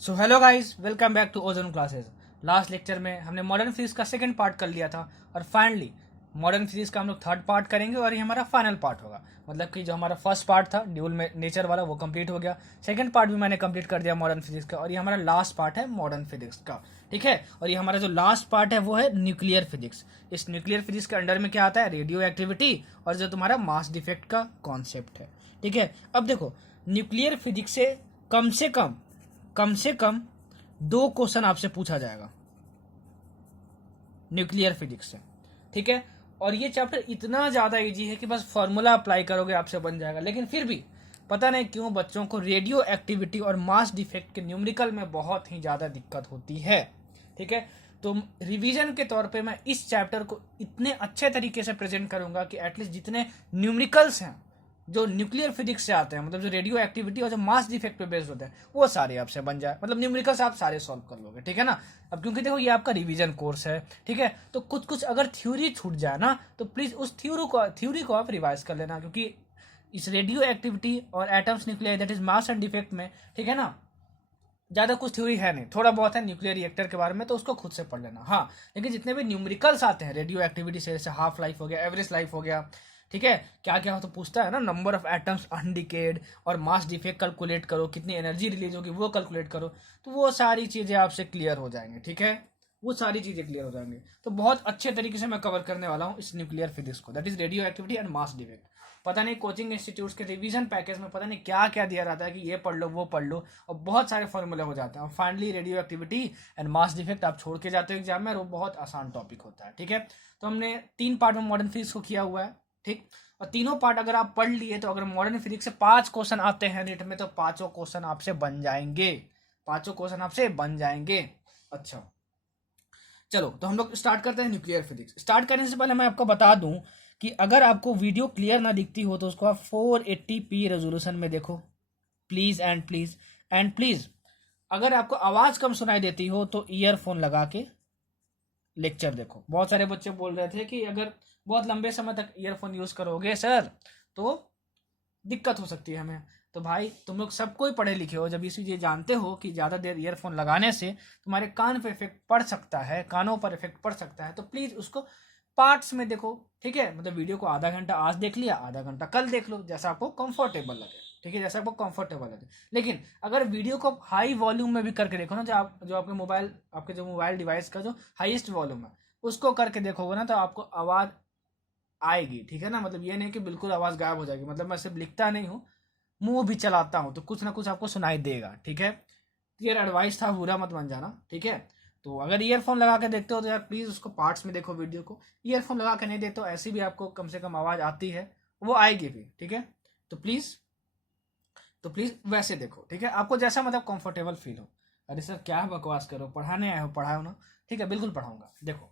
So hello guys, welcome back to Ozone classes. Last lecture में हमने modern physics का second part कर लिया था और फाइनली मॉडर्न फिजिक्स का हम लोग थर्ड पार्ट करेंगे और ये हमारा फाइनल पार्ट होगा। मतलब कि जो हमारा फर्स्ट पार्ट था ड्यूल में नेचर वाला वो कंप्लीट हो गया। सेकंड पार्ट भी मैंने कंप्लीट कर दिया मॉडर्न फिजिक्स का और ये हमारा लास्ट पार्ट है मॉडर्न फिजिक्स का। ठीक है, और ये हमारा जो लास्ट पार्ट है वो है न्यूक्लियर फिजिक्स। इस न्यूक्लियर फिजिक्स के अंडर में क्या आता है? रेडियो एक्टिविटी और जो तुम्हारा मास डिफेक्ट का कॉन्सेप्ट है। ठीक है, अब देखो न्यूक्लियर फिजिक्स से कम से कम कम से कम दो क्वेश्चन आपसे पूछा जाएगा न्यूक्लियर फिजिक्स से। ठीक है, और ये चैप्टर इतना ज़्यादा इजी है कि बस फॉर्मूला अप्लाई करोगे आपसे बन जाएगा। लेकिन फिर भी पता नहीं क्यों बच्चों को रेडियो एक्टिविटी और मास डिफेक्ट के न्यूमेरिकल में बहुत ही ज़्यादा दिक्कत होती है। ठीक है, तो रिवीजन के तौर पे मैं इस चैप्टर को इतने अच्छे तरीके से प्रेजेंट करूंगा कि एटलीस्ट जितने न्यूमेरिकल्स हैं जो न्यूक्लियर फिजिक्स से आते हैं, मतलब जो रेडियो एक्टिविटी और जो मास डिफेक्ट पे बेस्ड होते हैं, वो सारे आपसे बन जाए। मतलब न्यूमेरिकल्स आप सारे सॉल्व कर लोगे। ठीक है ना। अब क्योंकि देखो ये आपका रिवीजन कोर्स है, ठीक है, तो कुछ कुछ अगर थ्योरी छूट जाए ना तो प्लीज उस थ्योरी को आप रिवाइज कर लेना, क्योंकि इस रेडियो एक्टिविटी और atoms nuclear that is mass and defect में, ठीक है ना, ज़्यादा कुछ थ्योरी है नहीं, थोड़ा बहुत है न्यूक्लियर रिएक्टर के बारे में, तो उसको खुद से पढ़ लेना। हाँ, लेकिन जितने भी न्यूमेरिकल्स आते हैं रेडियो एक्टिविटी से, जैसे हाफ लाइफ हो गया, एवरेज लाइफ हो गया, ठीक है, क्या क्या हो तो पूछता है ना, नंबर ऑफ एटम्स अनडिकेड और मास डिफेक्ट कैलकुलेट करो, कितनी एनर्जी रिलीज होगी वो कैलकुलेट करो, तो वो सारी चीज़ें आपसे क्लियर हो जाएंगी। ठीक है, वो सारी चीज़ें क्लियर हो जाएंगी। तो बहुत अच्छे तरीके से मैं कवर करने वाला हूँ इस न्यूक्लियर फिजिक्स को, that is radio activity and mass defect. पता नहीं कोचिंग इंस्टीट्यूट्स के रिवीजन पैकेज में पता नहीं क्या क्या दिया जाता है कि ये पढ़ लो वो पढ़ लो, और बहुत सारे फॉर्मूले हो जाते हैं और finally radio activity and mass defect आप छोड़ के जाते हो एग्जाम में, और वो बहुत आसान टॉपिक होता है। ठीक है, तो हमने 3 पार्ट में मॉडर्न फिजिक्स को किया हुआ है। ठीक, और तीनों पार्ट अगर आप पढ़ लिए तो अगर मॉडर्न फिजिक्स से 5 क्वेश्चन आते हैं नेट में तो पांचों क्वेश्चन आपसे बन जाएंगे। पांचों क्वेश्चन आपसे बन जाएंगे। अच्छा, चलो तो हम लोग स्टार्ट करते हैं न्यूक्लियर फिजिक्स। स्टार्ट करने से पहले मैं आपको बता दूं कि अगर आपको वीडियो क्लियर ना दिखती हो तो उसको आप 480p रेजोल्यूशन में देखो, please and please. And please, अगर आपको आवाज कम सुनाई देती हो तो ईयरफोन लगा के लेक्चर देखो। बहुत सारे बच्चे बोल रहे थे कि अगर बहुत लंबे समय तक ईयरफोन यूज करोगे सर तो दिक्कत हो सकती है हमें। तो भाई तुम लोग सब कोई पढ़े लिखे हो, जब इसी चीज जानते हो कि ज़्यादा देर ईयरफोन लगाने से तुम्हारे कान पे इफेक्ट पड़ सकता है, कानों पर इफेक्ट पड़ सकता है, तो प्लीज़ उसको पार्ट्स में देखो। ठीक है, मतलब वीडियो को आधा घंटा आज देख लिया, आधा घंटा कल देख लो, जैसा आपको कंफर्टेबल लगे। ठीक है, जैसा आपको कंफर्टेबल लगे। लेकिन अगर वीडियो को हाई वॉल्यूम में भी करके देखो ना, जो आपके मोबाइल, आपके जो मोबाइल डिवाइस का जो हाईएस्ट वॉल्यूम है उसको करके देखोगे ना तो आपको आवाज़ आएगी। ठीक है ना, मतलब ये नहीं कि बिल्कुल आवाज़ गायब हो जाएगी। मतलब मैं सिर्फ लिखता नहीं हूँ, मुंह भी चलाता हूँ, तो कुछ ना कुछ आपको सुनाई देगा। ठीक है, ये एडवाइस था, बुरा मत मान जाना। ठीक है, तो अगर ईयरफोन लगा के देखते हो तो यार प्लीज़ उसको पार्ट्स में देखो वीडियो को। ईयरफोन लगा के नहीं देखते तो ऐसी भी आपको कम से कम आवाज़ आती है, वो आएगी भी। ठीक है, तो प्लीज़ वैसे देखो। ठीक है, आपको जैसा मतलब कंफर्टेबल फील हो। अरे सर क्या बकवास करो, पढ़ाने आए हो पढ़ाओ ना। ठीक है, बिल्कुल पढ़ाऊंगा। देखो,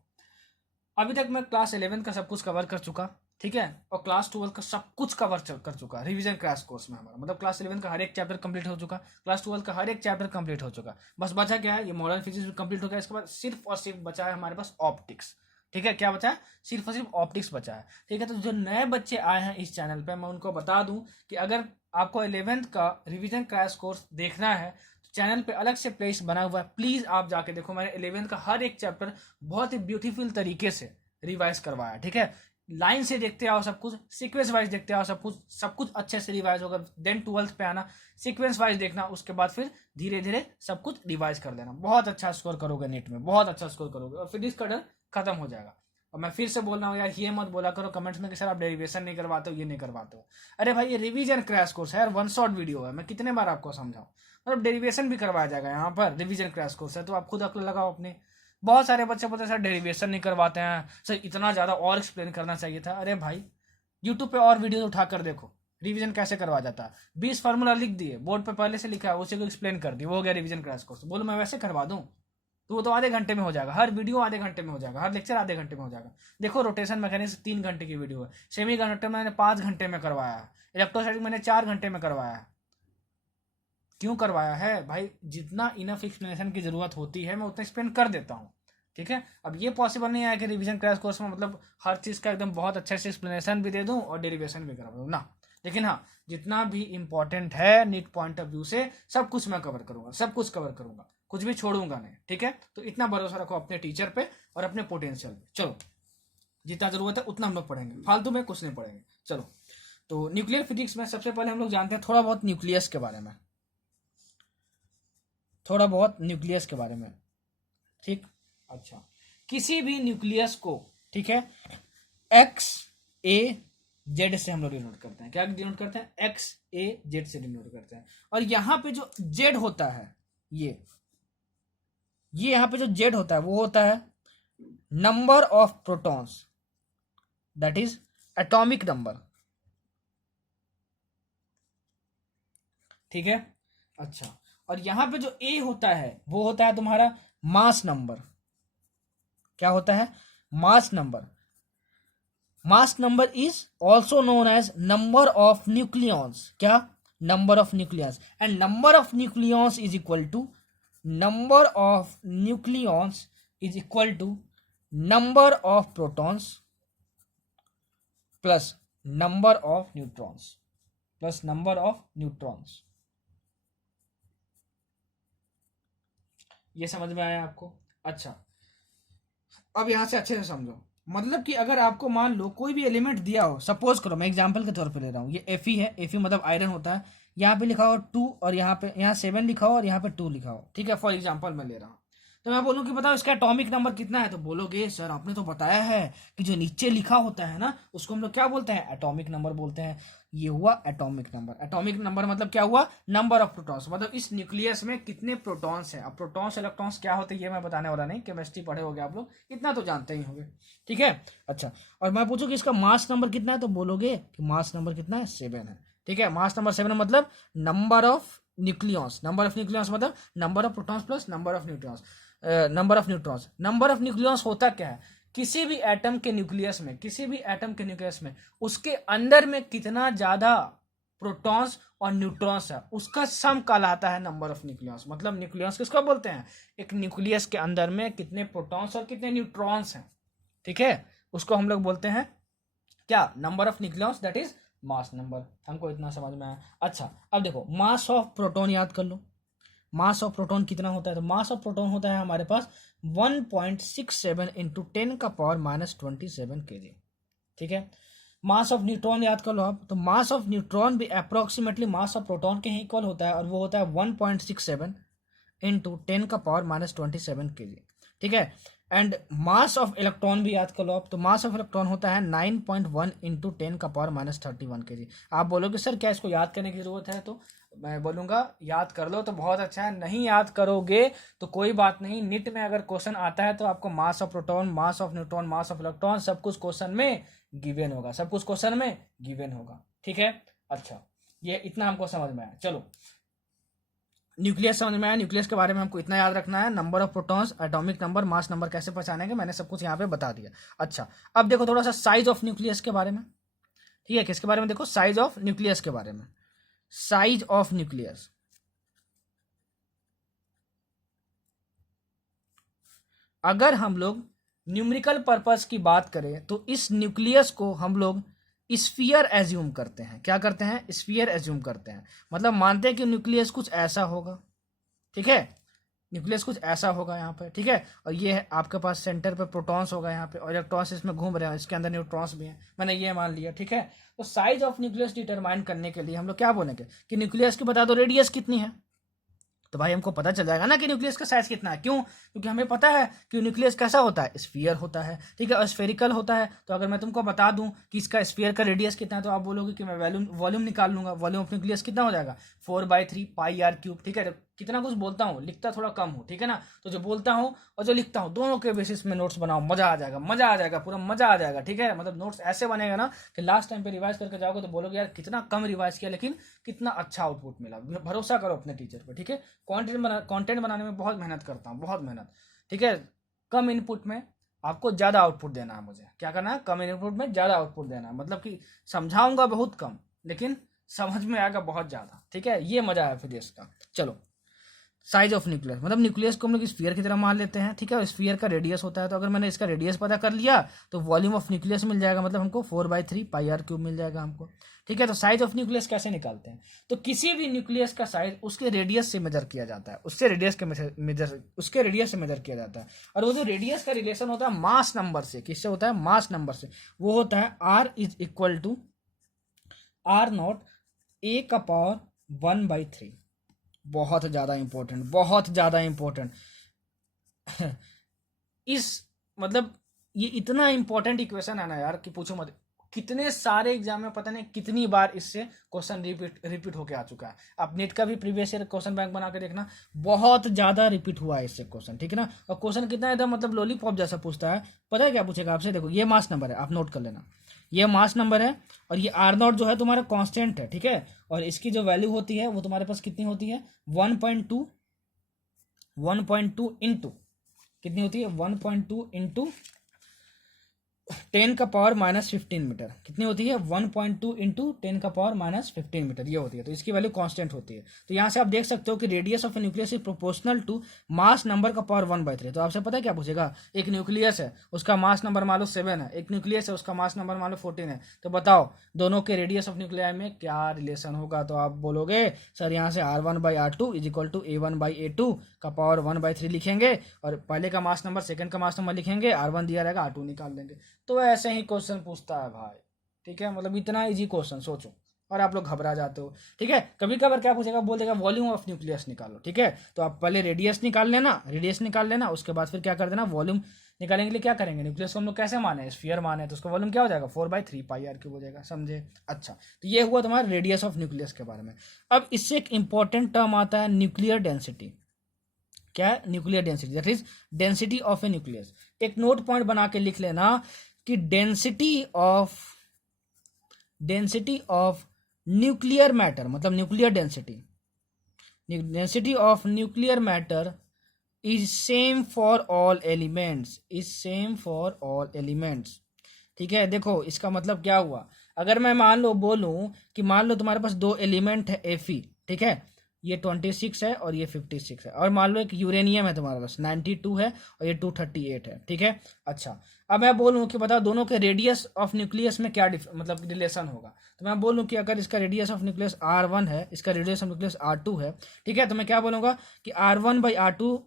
अभी तक मैं क्लास 11 का सब कुछ कवर कर चुका। ठीक है, और क्लास 12 का सब कुछ कवर कर चुका रिवीजन क्रैश कोर्स में हमारा। मतलब क्लास 11 का हर एक चैप्टर कंप्लीट हो चुका, क्लास 12 का हर एक चैप्टर कंप्लीट हो चुका। बस बचा क्या है, ये मॉडर्न फिजिक्स भी कंप्लीट हो गया। इसके बाद सिर्फ और सिर्फ बचा है हमारे पास ऑप्टिक्स। ठीक है, क्या बचा है? सिर्फ और सिर्फ ऑप्टिक्स बचा है। ठीक है, तो जो नए बच्चे आए हैं इस चैनल पर, मैं उनको बता दूं कि अगर आपको 11th का रिवीजन क्रैश कोर्स देखना है तो चैनल पे अलग से प्लेलिस्ट बना हुआ है, प्लीज़ आप जाके देखो। मैंने 11th का हर एक चैप्टर बहुत ही ब्यूटीफुल तरीके से रिवाइज करवाया। ठीक है, लाइन से देखते आओ सब कुछ, सीक्वेंस वाइज देखते आओ सब कुछ अच्छे से रिवाइज होगा। देन 12th पे आना, सीक्वेंस वाइज देखना, उसके बाद फिर धीरे धीरे सब कुछ रिवाइज कर लेना। बहुत अच्छा स्कोर करोगे नीट में, बहुत अच्छा स्कोर करोगे और फिजिक्स का डर खत्म हो जाएगा। और मैं फिर से बोल रहा हूँ यार, ये मत बोला करो कमेंट्स में कि सर आप डेरिवेशन नहीं करवाते हो, ये नहीं करवाते हो। अरे भाई, ये रिवीजन क्रैश कोर्स है यार, वन शॉट वीडियो है। मैं कितने बार आपको समझाऊं, मतलब डेरिवेशन भी करवाया जाएगा यहाँ पर। रिवीजन क्रैश कोर्स है तो आप खुद अक्ल लगाओ अपने। बहुत सारे बच्चे बोलते हैं सर डेरिवेशन नहीं करवाते हैं, सर इतना ज़्यादा और एक्सप्लेन करना चाहिए था। अरे भाई, यूट्यूब पे और वीडियो उठा कर देखो रिवीजन कैसे करवा जाता है। 20 फार्मूला लिख दिए बोर्ड पे पहले से लिखा है, उसी को एक्सप्लेन कर दिया, वो हो गया रिवीजन क्रैश कोर्स। बोलो मैं वैसे करवा दूँ तो वो तो आधे घंटे में हो जाएगा, हर वीडियो आधे घंटे में हो जाएगा, हर लेक्चर आधे घंटे में हो जाएगा। देखो, रोटेशन मैकेनिक्स 3 घंटे की वीडियो है, सेमी कंडक्टर मैंने 5 घंटे में करवाया है, इलेक्ट्रोस्टैटिक मैंने 4 घंटे में करवाया है। क्यों करवाया है भाई? जितना इनफ एक्सप्लेनेशन की जरूरत होती है मैं उतना एक्सप्लेन कर देता हूँ। ठीक है, अब ये पॉसिबल नहीं है कि रिवीजन क्रैश कोर्स में मतलब हर चीज़ का एकदम बहुत अच्छे से एक्सप्लेनेशन भी दे दूँ और डेरिवेशन भी करवा दूँ ना। लेकिन हाँ, जितना भी इंपॉर्टेंट है नीट पॉइंट ऑफ व्यू से सब कुछ मैं कवर करूंगा, सब कुछ कवर करूंगा, कुछ भी छोड़ूंगा नहीं, ठीक है। तो इतना भरोसा रखो अपने टीचर पे और अपने पोटेंशियल पे। चलो, जितना जरूरत है उतना हम लोग पढ़ेंगे, फालतू में कुछ नहीं पढ़ेंगे। चलो, तो न्यूक्लियर फिजिक्स में सबसे पहले हम लोग जानते हैं थोड़ा बहुत न्यूक्लियस के बारे में, थोड़ा बहुत न्यूक्लियस के बारे में, ठीक। अच्छा, किसी भी न्यूक्लियस को, ठीक है, एक्स ए जेड से हम लोग डिनोट करते हैं। क्या डिनोट करते हैं? एक्स ए जेड से डिनोट करते हैं। और यहाँ पे जो जेड होता है, ये यहाँ पे जो जेड होता है वो होता है number of protons, that is atomic number, ठीक है। अच्छा, और यहां पे जो ए होता है वो होता है तुम्हारा मास नंबर। क्या होता है? Mass number. Mass number is also known as number of nucleons. क्या? Number of nucleons. And number of nucleons is equal to number of nucleons is equal to number of protons plus number of neutrons, plus number of neutrons. ये समझ में आया आपको? अच्छा, अब यहां से अच्छे से समझो। मतलब कि अगर आपको मान लो कोई भी एलिमेंट दिया हो, सपोज करो, मैं एग्जांपल के तौर पे ले रहा हूँ, ये Fe है, Fe मतलब आयरन होता है, यहाँ पे लिखा हो 2 और यहाँ पे 7 लिखा हो और यहाँ पे 2 लिखा हो, ठीक है, फॉर एग्जांपल मैं ले रहा हूँ। तो मैं बोलूँ कि बताओ इसका एटॉमिक नंबर कितना है, तो बोलोगे सर आपने तो बताया है कि जो नीचे लिखा होता है ना उसको हम लोग क्या बोलते हैं? एटॉमिक नंबर बोलते हैं। ये हुआ एटॉमिक नंबर। एटॉमिक नंबर मतलब क्या हुआ? नंबर ऑफ प्रोटॉन्स, मतलब इस न्यूक्लियस में कितने प्रोटॉन्स हैं। अब प्रोटॉन्स इलेक्ट्रॉन्स क्या होते हैं ये मैं बताने वाला नहीं, केमिस्ट्री पढ़े होगे आप लोग, इतना तो जानते ही होंगे, ठीक है। अच्छा, और मैं पूछूं कि इसका मास नंबर कितना है, तो बोलोगे कि मास नंबर कितना है? 7 है, ठीक है। मास नंबर 7 मतलब number of nucleons, number of nucleons मतलब number of protons plus number of neutrons, number of neutrons. Number of nucleons होता क्या है? किसी भी एटम के न्यूक्लियस में, किसी भी एटम के न्यूक्लियस में उसके अंदर में कितना ज्यादा प्रोटॉन्स और न्यूट्रॉन्स है उसका सम कहलाता है नंबर ऑफ न्यूक्लियस। मतलब न्यूक्लियस किसको बोलते हैं? एक न्यूक्लियस के अंदर में कितने प्रोटॉन्स और कितने न्यूट्रॉन्स हैं, ठीक है, उसको हम लोग बोलते हैं क्या? Number of nucleus, that is mass number. हमको इतना समझ में आया। अच्छा, अब देखो मास ऑफ प्रोटॉन याद कर लो। मास ऑफ प्रोटॉन कितना होता है? तो मास ऑफ प्रोटॉन होता है हमारे पास 1.67 इंटू 10 का पावर -27 kg, ठीक है। मास ऑफ न्यूट्रॉन याद कर लो आप, तो मास ऑफ न्यूट्रॉन भी अप्रोक्सीमेटली मास ऑफ प्रोटॉन के ही इक्वल होता है और वो होता है 1.67 इंटू 10 का पावर -27 kg, ठीक है। एंड मास ऑफ इलेक्ट्रॉन भी याद कर लो आप, तो मास ऑफ इलेक्ट्रॉन होता है 9.1 इंटू 10 का पावर -31 kg। आप बोलोगे सर क्या इसको याद करने की जरूरत है? तो मैं बोलूंगा याद कर लो तो बहुत अच्छा है, नहीं याद करोगे तो कोई बात नहीं। निट में अगर क्वेश्चन आता है तो आपको mass of proton, mass of neutron, mass of electron सब कुछ क्वेश्चन में गिवन होगा, सब कुछ क्वेश्चन में गिवन होगा, ठीक है। अच्छा, ये इतना हमको समझ में आया। चलो, न्यूक्लियस समझ में आया। न्यूक्लियस के बारे में हमको इतना याद रखना है, number of protons, atomic number, mass number कैसे पहचानेंगे, मैंने सब कुछ यहाँ पे बता दिया। अच्छा, अब देखो थोड़ा सा साइज ऑफ न्यूक्लियस के बारे में, ठीक है। किसके बारे में? देखो साइज ऑफ न्यूक्लियस के बारे में। साइज ऑफ न्यूक्लियस, अगर हम लोग न्यूमेरिकल पर्पस की बात करें तो इस न्यूक्लियस को हम लोग स्फीयर एज्यूम करते हैं। क्या करते हैं? स्फीयर एज्यूम करते हैं। मतलब मानते हैं कि न्यूक्लियस कुछ ऐसा होगा, ठीक है, न्यूक्लियस कुछ ऐसा होगा यहाँ पे, ठीक है। और ये है आपके पास सेंटर पे प्रोटॉन्स होगा यहाँ पे और इलेक्ट्रॉन्स इसमें घूम रहे हैं, इसके अंदर न्यूट्रॉन्स भी हैं, मैंने ये मान लिया, ठीक है। तो साइज ऑफ न्यूक्लियस डिटरमाइन करने के लिए हम लोग क्या बोलेंगे कि न्यूक्लियस की बता दो रेडियस कितनी है, तो भाई हमको पता चल जाएगा ना कि न्यूक्लियस का साइज कितना है। क्यों? क्योंकि हमें पता है कि न्यूक्लियस कैसा होता है? स्फीयर होता है, ठीक है, और स्फेरिकल होता है। तो अगर मैं तुमको बता दूं कि इसका स्फीयर का रेडियस कितना है तो आप बोलोगे कि मैं वॉल्यूम निकाल लूंगा। वॉल्यूम ऑफ न्यूक्लियस कितना हो जाएगा? 4/3 πr³, ठीक है। कितना कुछ बोलता हूँ, लिखता थोड़ा कम हूँ, ठीक है ना। तो जो बोलता हूँ और जो लिखता हूँ दोनों के बेसिस में नोट्स बनाओ, मजा आ जाएगा, मजा आ जाएगा, पूरा मजा आ जाएगा, ठीक है। मतलब नोट्स ऐसे बनेगा ना कि लास्ट टाइम पे रिवाइज करके जाओगे तो बोलोगे यार कितना कम रिवाइज किया लेकिन कितना अच्छा आउटपुट मिला। भरोसा करो अपने टीचर पे, ठीक है। कंटेंट बनाने में बहुत मेहनत करता हूँ, बहुत मेहनत, ठीक है। कम इनपुट में आपको ज्यादा आउटपुट देना है। मुझे क्या करना है? कम इनपुट में ज्यादा आउटपुट देना है। मतलब कि समझाऊंगा बहुत कम लेकिन समझ में आएगा बहुत ज्यादा, ठीक है। ये मजा है फिर इसका। चलो, साइज ऑफ न्यूक्लियस, मतलब न्यूक्लियस को हम लोग स्फीयर की तरह मान लेते हैं, ठीक है, और स्फीयर का रेडियस होता है, तो अगर मैंने इसका रेडियस पता कर लिया तो वॉल्यूम ऑफ न्यूक्लियस मिल जाएगा, मतलब हमको 4/3 πr³ मिल जाएगा हमको, ठीक है। तो साइज ऑफ न्यूक्लियस कैसे निकालते हैं, तो किसी भी न्यूक्लियस का साइज उसके रेडियस से मेजर किया जाता है, उसके रेडियस से मेजर किया जाता है, और वो जो रेडियस का रिलेशन होता है मास नंबर से, किससे होता है, मास नंबर से, वो होता है R = R0 A⁴ बहुत ज़्यादा इंपॉर्टेंट, बहुत ज़्यादा इंपॉर्टेंट। इस मतलब ये इतना इंपॉर्टेंट इक्वेशन है ना यार कि पूछो मत, कितने सारे एग्जाम में पता नहीं कितनी बार इससे क्वेश्चन रिपीट होके आ चुका है। आप नेट का भी प्रीवियस ईयर क्वेश्चन बैंक बना के देखना, बहुत ज़्यादा रिपीट हुआ है इससे क्वेश्चन, ठीक है ना। और क्वेश्चन कितना एकदम मतलब लॉलीपॉप जैसा पूछता है, पता है क्या पूछेगा आपसे, देखो ये मास नंबर है, आप नोट कर लेना, ये मास नंबर है, और ये R0 जो है तुम्हारा कांस्टेंट है, ठीक है, और इसकी जो वैल्यू होती है वो तुम्हारे पास कितनी होती है, 1.2 इंटू कितनी होती है, 1.2 इंटू 10⁻⁻15 मीटर, कितनी होती है, 1.2 इंटू 10⁻⁻15 मीटर, ये होती है, तो इसकी वैल्यू कांस्टेंट होती है। तो यहाँ से आप देख सकते हो कि radius of a nucleus is proportional to mass number का पावर 1/3। तो आपसे पता है क्या पूछेगा, एक न्यूक्लियस है उसका मास नंबर मान लो 7 है, एक न्यूक्लियस है उसका मास नंबर मान लो 14 है, तो बताओ दोनों के रेडियस ऑफ न्यूक्लियाई में क्या रिलेशन होगा। तो आप बोलोगे सर यहाँ से R1/R2 = A1/A2 का पावर 1/3 लिखेंगे, और पहले का मास नंबर सेकंड का मास नंबर लिखेंगे, R1 दिया रहेगा, R2 निकाल देंगे। तो ऐसे ही क्वेश्चन पूछता है भाई, ठीक है, मतलब इतना इजी क्वेश्चन सोचो, और आप लोग घबरा जाते हो, ठीक है। कभी कभार क्या पूछेगा, बोल देगा वॉल्यूम ऑफ न्यूक्लियस निकालो, ठीक है, तो आप पहले रेडियस निकाल लेना, उसके बाद फिर क्या कर देना, वॉल्यूम निकालने के लिए क्या करेंगे, न्यूक्लियस को हम लोग कैसे माने, स्फीयर माने, तो उसका वॉल्यूम क्या हो जाएगा, 4/3 πr³ हो जाएगा, समझे। अच्छा, तो ये हुआ तुम्हारा रेडियस ऑफ न्यूक्लियस के बारे में। अब इससे एक इंपॉर्टेंट टर्म आता है न्यूक्लियर डेंसिटी। क्या है, nuclear density, that is density of a nucleus. एक नोट पॉइंट बना के लिख लेना कि डेंसिटी ऑफ न्यूक्लियर मैटर, मतलब nuclear density of nuclear matter is same for all elements, ठीक है। देखो इसका मतलब क्या हुआ, अगर मैं मान लो बोलूं कि मान लो तुम्हारे पास दो एलिमेंट है Fe, ठीक है, ये 26 है और ये 56 है, और मान लो एक यूरेनियम है तुम्हारे पास 92 है और ये 238 है, ठीक है। अच्छा, अब मैं बोलूं कि बताओ दोनों के रेडियस ऑफ न्यूक्लियस में क्या मतलब रिलेशन होगा, तो मैं बोलूं कि अगर इसका रेडियस ऑफ न्यूक्लियस R1 है, इसका रेडियस ऑफ न्यूक्लियस R2 है, ठीक है, तो मैं क्या बोलूंगा कि R1/R2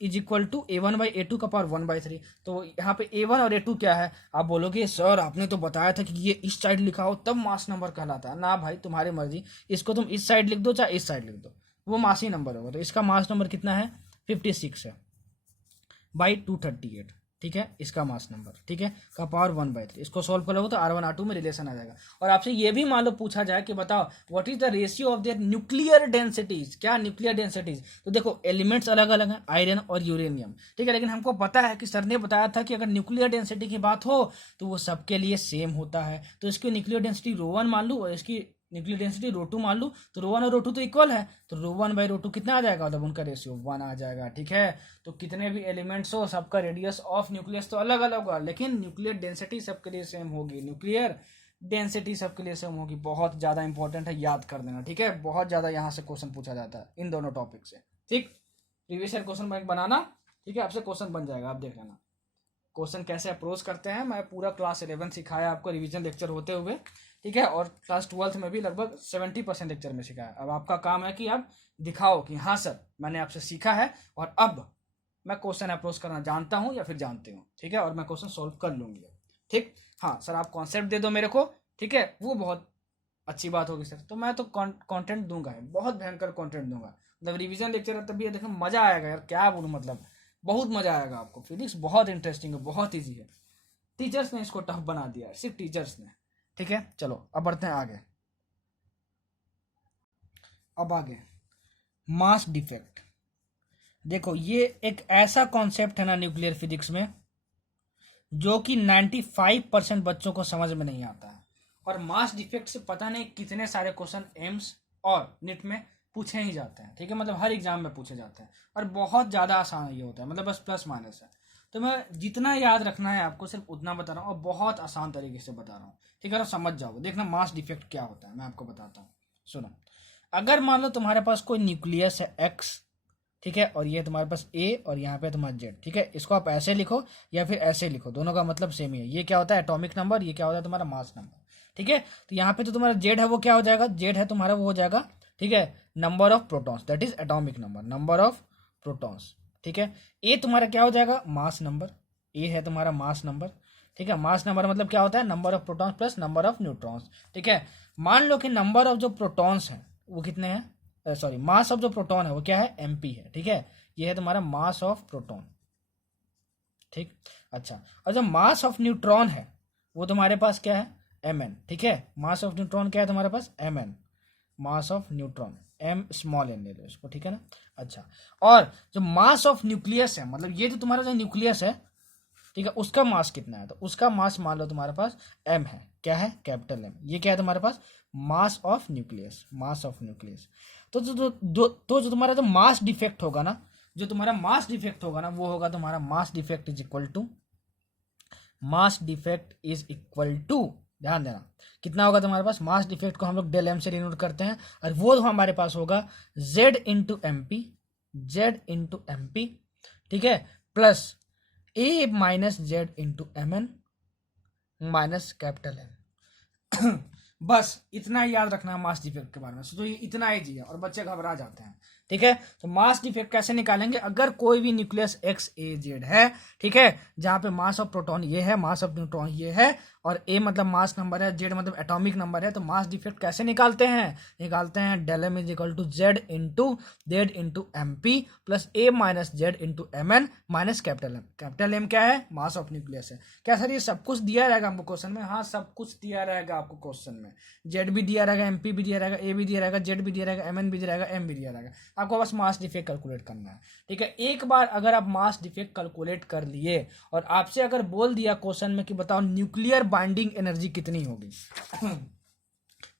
= A1/A2 का पावर 1/3। तो यहाँ पे A1 और A2 क्या है, आप बोलोगे सर आपने तो बताया था कि ये इस साइड लिखा हो तब मास नंबर कहलाता है ना, भाई तुम्हारी मर्जी, इसको तुम इस साइड लिख दो चाहे इस साइड लिख दो, वो मास ही नंबर होगा। तो इसका मास नंबर कितना है, 56 है बाई 238, ठीक है, इसका मास नंबर, ठीक है, का पावर 1/3। इसको सॉल्व करोगे तो R1 R2 में रिलेशन आ जाएगा। और आपसे ये भी मान लो पूछा जाए कि बताओ what is the ratio of their nuclear densities, क्या न्यूक्लियर डेंसिटीज, तो देखो एलिमेंट्स अलग अलग हैं, आयरन और यूरेनियम, ठीक है, लेकिन हमको पता है कि सर ने बताया था कि अगर न्यूक्लियर डेंसिटी की बात हो तो वो सबके लिए सेम होता है। तो इसकी न्यूक्लियर डेंसिटी ρ1 मान लूँ और इसकी न्यूक्लियर डेंसिटी ρ2 मान लूँ, तो ρ1 और ρ2 तो इक्वल है, तो ρ1/ρ2 कितना आ जाएगा, मतलब उनका रेशियो 1 आ जाएगा, ठीक है। तो कितने भी एलिमेंट्स हो सबका रेडियस ऑफ न्यूक्लियस तो अलग अलग होगा, लेकिन न्यूक्लियर डेंसिटी सबके लिए सेम होगी, बहुत ज़्यादा इंपॉर्टेंट है, याद कर देना, ठीक है। बहुत ज़्यादा यहाँ से क्वेश्चन पूछा जाता है इन दोनों टॉपिक से, ठीक। प्रीवियस ईयर क्वेश्चन बैंक बनाना, ठीक है, आपसे क्वेश्चन बन जाएगा, आप देख लेना क्वेश्चन कैसे अप्रोच करते हैं। मैं पूरा क्लास 11 सिखाया आपको रिवीजन लेक्चर होते हुए, ठीक है, और क्लास 12th में भी लगभग 70% लेक्चर में सिखाया। अब आपका काम है कि आप दिखाओ कि हाँ सर मैंने आपसे सीखा है और अब मैं क्वेश्चन अप्रोच करना जानता हूँ या फिर जानती हूँ, ठीक है, और मैं क्वेश्चन सॉल्व कर लूँगी, ठीक। हाँ सर आप कॉन्सेप्ट दे दो मेरे को, ठीक है, वो बहुत अच्छी बात होगी सर, तो मैं तो कंटेंट दूंगा, बहुत भयंकर कंटेंट दूंगा, मतलब रिवीजन लेक्चर है तभी देखो मजा आएगा यार, क्या बोलूँ, मतलब बहुत मजा आएगा आपको। फिजिक्स बहुत इंटरेस्टिंग है, बहुत ईजी है, टीचर्स ने इसको टफ बना दिया है, सिर्फ टीचर्स ने, ठीक है। चलो अब बढ़ते हैं आगे। अब आगे मास डिफेक्ट, देखो ये एक ऐसा कॉन्सेप्ट है ना न्यूक्लियर फिजिक्स में जो कि 95% बच्चों को समझ में नहीं आता है, और मास डिफेक्ट से पता नहीं कितने सारे क्वेश्चन एम्स और नीट में पूछे ही जाते हैं, ठीक है, मतलब हर एग्जाम में पूछे जाते हैं, और बहुत ज़्यादा आसान ये होता है, मतलब बस प्लस माइनस है। तो मैं जितना याद रखना है आपको सिर्फ उतना बता रहा हूँ, और बहुत आसान तरीके से बता रहा हूँ, ठीक है, तो समझ जाओ। देखना मास डिफेक्ट क्या होता है, मैं आपको बताता हूँ, सुनो। अगर मान लो तुम्हारे पास कोई न्यूक्लियस है X, ठीक है, और ये तुम्हारे पास ए और यहाँ पे तुम्हारा जेड, ठीक है। इसको आप ऐसे लिखो या फिर ऐसे लिखो, दोनों का मतलब सेम ही है। ये क्या होता है एटॉमिक नंबर, ये क्या होता है तुम्हारा मास नंबर, ठीक है। तो यहाँ पे तो तुम्हारा जेड है वो क्या हो जाएगा, जेड है तुम्हारा वो हो जाएगा, ठीक है, number of protons, that is atomic number, number of protons, ठीक है। ए तुम्हारा क्या हो जाएगा, मास नंबर, ए है तुम्हारा मास नंबर, ठीक है। मास नंबर मतलब क्या होता है, number of protons plus number of neutrons, ठीक है। मान लो कि नंबर ऑफ जो प्रोटॉन्स हैं वो कितने हैं, सॉरी मास ऑफ जो प्रोटॉन है वो क्या है, एमपी है, ठीक है। ये है तुम्हारा मास ऑफ प्रोटॉन, ठीक। अच्छा, और जो मास ऑफ न्यूट्रॉन है वो तुम्हारे पास क्या है, एम एन, ठीक है। मास ऑफ न्यूट्रॉन क्या है तुम्हारे पास, M N, mass of neutron, M small N ले लो इसको, ठीक है ना। अच्छा, और जो मास ऑफ न्यूक्लियस है, मतलब ये जो तुम्हारा जो न्यूक्लियस है, ठीक है, उसका मास कितना है, तो उसका मास मान लो तुम्हारे पास एम है, क्या है, कैपिटल एम। ये क्या है तुम्हारे पास, mass of nucleus, mass of nucleus. तो जो तुम्हारा जो मास डिफेक्ट होगा ना, जो तुम्हारा मास डिफेक्ट होगा ना, वो होगा तुम्हारा mass defect is equal to, mass defect is equal to, ध्यान देना कितना होगा तुम्हारे पास, मास डिफेक्ट को हम लोग डेल एम से डिनोट करते हैं, और वो हमारे पास होगा Z into M P, Z into M P, ठीक है, plus A minus Z into M N minus capital M. बस इतना ही याद रखना है मास डिफेक्ट के बारे में, तो ये इतना ही चीज है और बच्चे घबरा जाते हैं, ठीक है। तो मास डिफेक्ट कैसे निकालेंगे, अगर कोई भी न्यूक्लियस एक्स ए जेड है, ठीक है, जहां पे मास ऑफ प्रोटॉन ये है, मास ऑफ न्यूट्रॉन ये है, और ए मतलब मास नंबर है, जेड मतलब एटॉमिक नंबर है, तो मास डिफेक्ट कैसे निकालते हैं, निकालते हैं del M is equal to Z into M P plus A minus Z into M N minus capital M. Capital M क्या है, मास ऑफ न्यूक्लियस है। क्या सर ये सब कुछ दिया रहेगा हमको क्वेश्चन में, हाँ सब कुछ दिया रहेगा आपको क्वेश्चन में, जेड भी दिया रहेगा, एम पी भी दिया रहेगा, ए भी दिया रहेगा, जेड भी दिया रहेगा, एम एन भी दिया रहेगा, एम भी दिया रहेगा, आपको बस मास डिफेक्ट कैलकुलेट करना है, ठीक है। एक बार अगर आप मास डिफेक्ट कैलकुलेट कर लिए और आपसे अगर बोल दिया क्वेश्चन में कि बताओ न्यूक्लियर बाइंडिंग एनर्जी कितनी होगी,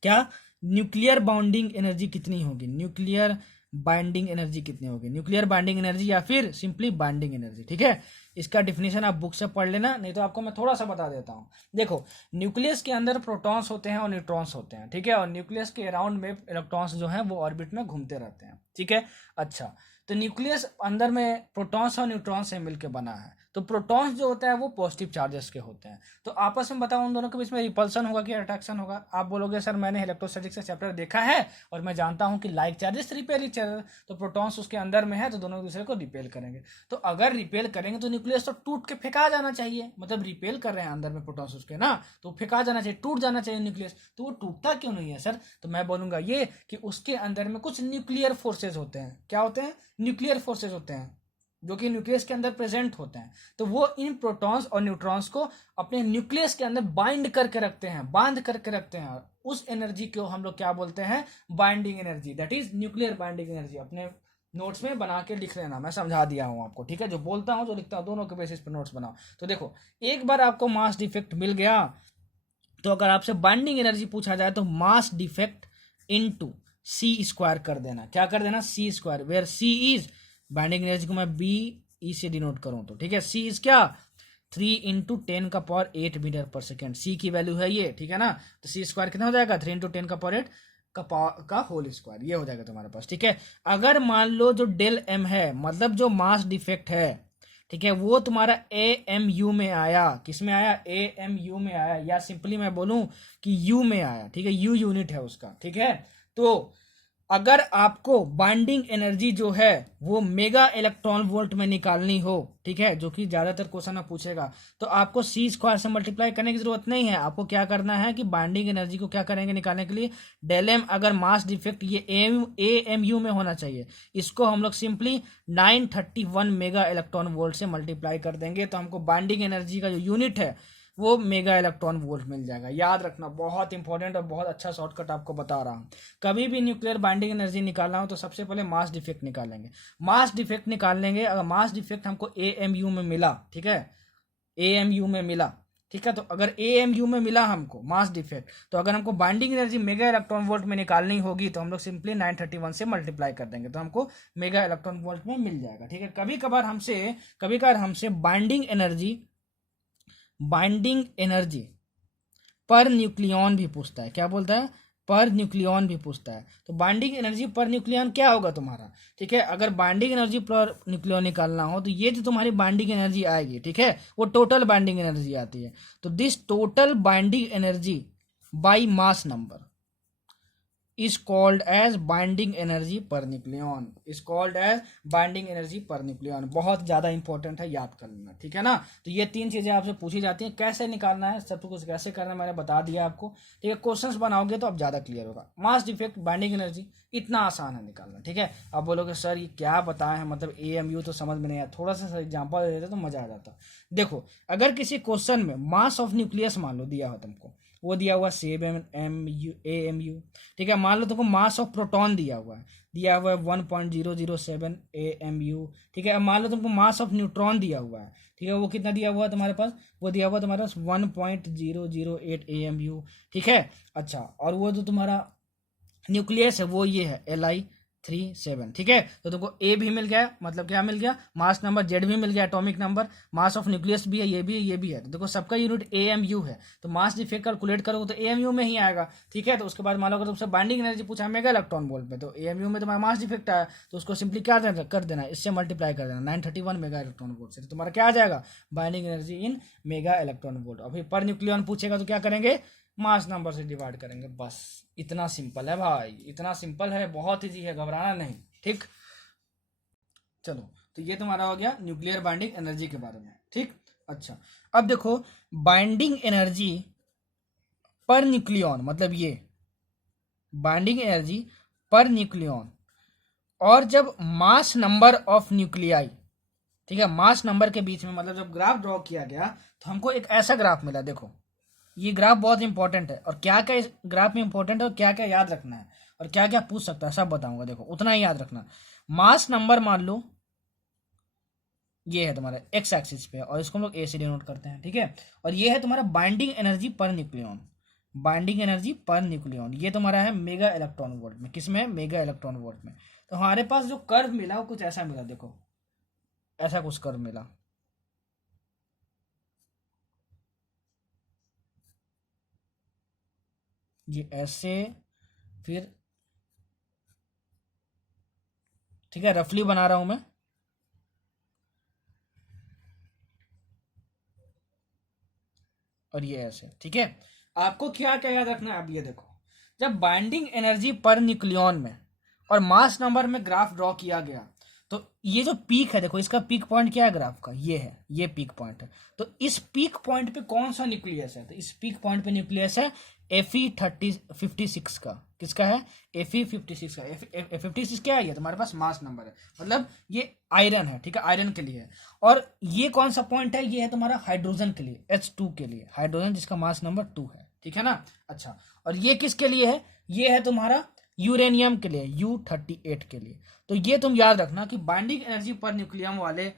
क्या न्यूक्लियर बाइंडिंग एनर्जी कितनी होगी, न्यूक्लियर बाइंडिंग एनर्जी कितनी होगी, न्यूक्लियर बाइंडिंग एनर्जी या फिर सिंपली बाइंडिंग एनर्जी, ठीक है। इसका डिफिनेशन आप बुक से पढ़ लेना, नहीं तो आपको मैं थोड़ा सा बता देता हूँ। देखो न्यूक्लियस के अंदर प्रोटॉन्स होते हैं और न्यूट्रॉन्स होते हैं, ठीक है, और न्यूक्लियस के अराउंड में इलेक्ट्रॉन्स जो हैं वो ऑर्बिट में घूमते रहते हैं, ठीक है। अच्छा, तो न्यूक्लियस अंदर में प्रोटॉन्स और न्यूट्रॉन्स से मिलकर बना है, तो प्रोटॉन्स जो होता है वो पॉजिटिव चार्जेस के होते हैं, तो आपस में बताओ उन दोनों के बीच में रिपल्सन होगा कि अट्रैक्शन होगा। आप बोलोगे सर मैंने इलेक्ट्रोस्टैटिक्स का चैप्टर देखा है और मैं जानता हूं कि like charges repel each other, तो प्रोटॉन्स उसके अंदर में है तो दोनों एक दूसरे को रिपेल करेंगे। तो अगर रिपेल करेंगे तो न्यूक्लियस तो टूट के फेंका जाना चाहिए, मतलब रिपेल कर रहे हैं अंदर में प्रोटॉन्स उसके ना, तो फेंका जाना चाहिए, टूट जाना चाहिए न्यूक्लियस। तो वो टूटता क्यों नहीं है सर, तो मैं बोलूंगा ये कि उसके अंदर में कुछ न्यूक्लियर फोर्सेज होते हैं। क्या होते हैं, न्यूक्लियर फोर्सेज होते हैं जो कि न्यूक्लियस के अंदर प्रेजेंट होते हैं, तो वो इन प्रोटॉन्स और न्यूट्रॉन्स को अपने न्यूक्लियस के अंदर बाइंड करके रखते हैं, बांध करके रखते हैं। उस एनर्जी को हम लोग क्या बोलते हैं, binding energy, that is nuclear binding energy. अपने नोट्स में बना के लिख लेना, मैं समझा दिया हूं आपको, ठीक है। जो बोलता हूं जो लिखता हूं दोनों के बेसिस पर नोट्स बनाओ। तो देखो एक बार आपको मास डिफेक्ट मिल गया, तो अगर आपसे बाइंडिंग एनर्जी पूछा जाए तो mass defect into C square कर देना। क्या कर देना, C square, where C is binding energy को मैं बी ई से डिनोट करूं तो, ठीक है, सी इज क्या 3 इंटू 10⁸ मीटर पर सेकेंड, सी की वैल्यू है ये, ठीक है ना। तो सी स्क्वायर कितना हो जाएगा, 3 इंटू 10⁸ का होल स्क्वायर, ये हो जाएगा तुम्हारे पास, ठीक है। अगर मान लो जो डेल एम है, मतलब जो मास डिफेक्ट है, ठीक है, वो तुम्हारा ए एम यू में आया, किस में आया, ए एम यू में आया, या सिंपली मैं बोलूं कि यू में आया, ठीक है, यू यूनिट है उसका, ठीक है। तो अगर आपको बाइंडिंग एनर्जी जो है वो मेगा इलेक्ट्रॉन वोल्ट में निकालनी हो, ठीक है, जो कि ज्यादातर क्वेश्चन में पूछेगा, तो आपको सी स्क्वायर से मल्टीप्लाई करने की जरूरत नहीं है। आपको क्या करना है कि बाइंडिंग एनर्जी को क्या करेंगे निकालने के लिए, डेल एम अगर मास डिफेक्ट ये ए एम यू में होना चाहिए, इसको हम लोग सिंपली 931 मेगा इलेक्ट्रॉन वोल्ट से मल्टीप्लाई कर देंगे, तो हमको बाइंडिंग एनर्जी का जो यूनिट है वो मेगा इलेक्ट्रॉन वोल्ट मिल जाएगा। याद रखना, बहुत इंपॉर्टेंट और बहुत अच्छा शॉर्टकट आपको बता रहा हूं। कभी भी न्यूक्लियर बाइंडिंग एनर्जी निकालना हो तो सबसे पहले मास डिफेक्ट निकालेंगे, मास डिफेक्ट निकाल लेंगे। अगर मास डिफेक्ट हमको ए एम यू में मिला, ठीक है, ए एम यू में मिला, ठीक है, तो अगर ए एम यू में मिला हमको मास डिफेक्ट, तो अगर हमको binding energy mega electron volt में निकालनी होगी तो हम लोग सिंपली 931 से मल्टीप्लाई कर देंगे, तो हमको मेगा इलेक्ट्रॉन वोल्ट में मिल जाएगा, ठीक है। कभी कभार हमसे बाइंडिंग एनर्जी पर न्यूक्लियॉन भी पूछता है। क्या बोलता है, पर न्यूक्लियन भी पूछता है। तो बाइंडिंग एनर्जी पर न्यूक्लियन क्या होगा तुम्हारा, ठीक है। अगर बाइंडिंग एनर्जी पर न्यूक्लियन निकालना हो तो ये जो तुम्हारी बाइंडिंग एनर्जी आएगी, ठीक है, वो टोटल बाइंडिंग एनर्जी आती है। तो this total binding energy by mass number is called as binding energy per nucleon, is called as binding energy per nucleon। बहुत ज़्यादा इंपॉर्टेंट है, याद कर लेना, ठीक है ना। तो ये तीन चीज़ें आपसे पूछी जाती हैं, कैसे निकालना है, सब कुछ कैसे करना है मैंने बता दिया आपको, ठीक है। क्वेश्चंस बनाओगे तो अब ज़्यादा क्लियर होगा। मास डिफेक्ट, बाइंडिंग एनर्जी, इतना आसान है निकालना, ठीक है। अब बोलोगे सर ये क्या बताया है, मतलब AMU तो समझ में नहीं आया, थोड़ा सा एग्जाम्पल दे देते तो मज़ा आ जाता। देखो, अगर किसी क्वेश्चन में मास ऑफ न्यूक्लियस मान लो दिया हो तुमको, वो दिया हुआ 7 AMU, ठीक है। मान लो तुमको मास ऑफ प्रोटॉन दिया हुआ है 1.007 AMU, ठीक है। अब मान लो तुमको मास ऑफ न्यूट्रॉन दिया हुआ है, ठीक है, वो कितना दिया हुआ है तुम्हारे पास, वो दिया हुआ है तुम्हारे पास 1.008 AMU, ठीक है। अच्छा, और वो जो तुम्हारा न्यूक्लियस है वो ये है Li37, ठीक है। तो तुमको A भी मिल गया, मतलब क्या मिल गया, मास नंबर, Z भी मिल गया, atomic number, mass of nucleus भी है, ये भी है, ये भी है। तो देखो सबका यूनिट AMU है, तो मास डिफेक्ट कैलकुलेट करोगे तो AMU में ही आएगा, ठीक है। तो उसके बाद मान लो अगर तुमसे बाइंडिंग एनर्जी पूछा है मेगा इलेक्ट्रॉन वोल्ट में, तो AMU में तुम्हारा मास डिफेक्ट आया, तो उसको सिंपली क्या कर देना, इससे मल्टीप्लाई कर देना 931 मेगा इलेक्ट्रॉन वोल्ट से, तो तुम्हारा क्या आ जाएगा, binding energy in mega electron volt. अभी पर न्यूक्लियन पूछेगा तो क्या करेंगे, मास नंबर से डिवाइड करेंगे, बस इतना सिंपल है भाई, इतना सिंपल है, बहुत ईजी है, घबराना नहीं, ठीक। चलो, तो ये तुम्हारा हो गया न्यूक्लियर बाइंडिंग एनर्जी के बारे में, ठीक। अच्छा, अब देखो बाइंडिंग एनर्जी पर न्यूक्लियन, मतलब ये बाइंडिंग एनर्जी पर न्यूक्लियन, और जब मास नंबर ऑफ न्यूक्लियाई, ठीक है, मास नंबर के बीच में, मतलब जब ग्राफ ड्रॉ किया गया तो हमको एक ऐसा ग्राफ मिला। देखो ये ग्राफ बहुत इंपॉर्टेंट है, और क्या क्या इस ग्राफ में इंपॉर्टेंट है और क्या क्या याद रखना है और क्या क्या पूछ सकता है सब बताऊंगा। देखो उतना ही याद रखना। मास नंबर मान लो ये है तुम्हारा एक्स एक्सिस पे, और इसको हम लोग A से डिनोट करते हैं, ठीक है। और ये है तुम्हारा binding energy per nucleon, binding energy per nucleon, ये तुम्हारा है मेगा इलेक्ट्रॉन वोल्ट में, किसमें, मेगा इलेक्ट्रॉन वोल्ट में। तो हमारे पास जो कर्व मिला वो कुछ ऐसा मिला, देखो ऐसा कुछ कर्व मिला, ये ऐसे, फिर ठीक है, रफली बना रहा हूं मैं, और ये ऐसे, ठीक है। आपको क्या क्या याद रखना है, अब ये देखो, जब बाइंडिंग एनर्जी पर न्यूक्लियन में और मास नंबर में ग्राफ ड्रॉ किया गया, तो ये जो पीक है, देखो इसका पीक पॉइंट क्या है ग्राफ का, ये है, ये पीक पॉइंट है। तो इस पीक पॉइंट पे कौन सा न्यूक्लियस है, तो इस पीक पॉइंट पे न्यूक्लियस है Fe56 का, किसका है, Fe56 का। Fe56 क्या है, ये तुम्हारे पास मास नंबर है, मतलब ये आयरन है, ठीक है, आयरन के लिए है। और ये कौन सा पॉइंट है, ये है तुम्हारा हाइड्रोजन के लिए, H2 के लिए, हाइड्रोजन जिसका मास नंबर 2 है, ठीक है ना। अच्छा, और ये किसके लिए है, ये है तुम्हारा यूरेनियम के लिए, U38 के लिए। तो ये तुम याद रखना कि बाइंडिंग एनर्जी पर न्यूक्लियम वाले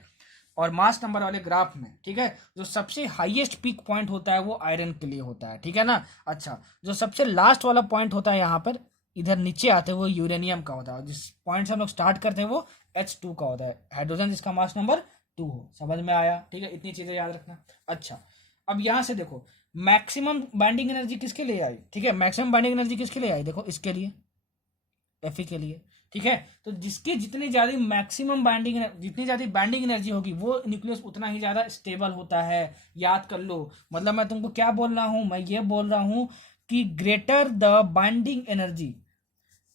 और मास नंबर वाले ग्राफ में, ठीक है, जो सबसे हाईएस्ट पीक पॉइंट होता है वो आयरन के लिए होता है, ठीक है ना। अच्छा, जो सबसे लास्ट वाला पॉइंट होता है यहाँ पर इधर नीचे आते हैं वो यूरेनियम का होता है, जिस पॉइंट से हम लोग स्टार्ट करते हैं वो H2 का होता है, हाइड्रोजन जिसका मास नंबर 2 हो। समझ में आया, ठीक है, इतनी चीजें याद रखना। अच्छा, अब यहाँ से देखो मैक्सिमम बाइंडिंग एनर्जी किसके लिए आई, ठीक है, मैक्सिमम बाइंडिंग एनर्जी किसके लिए आई, देखो इसके लिए, Fe के लिए, ठीक है। तो जिसकी जितनी ज्यादा मैक्सिमम बाइंडिंग, जितनी ज्यादा बाइंडिंग एनर्जी होगी वो न्यूक्लियस उतना ही ज्यादा स्टेबल होता है, याद कर लो। मतलब मैं तुमको क्या बोल रहा हूं, मैं ये बोल रहा हूं कि greater the binding energy,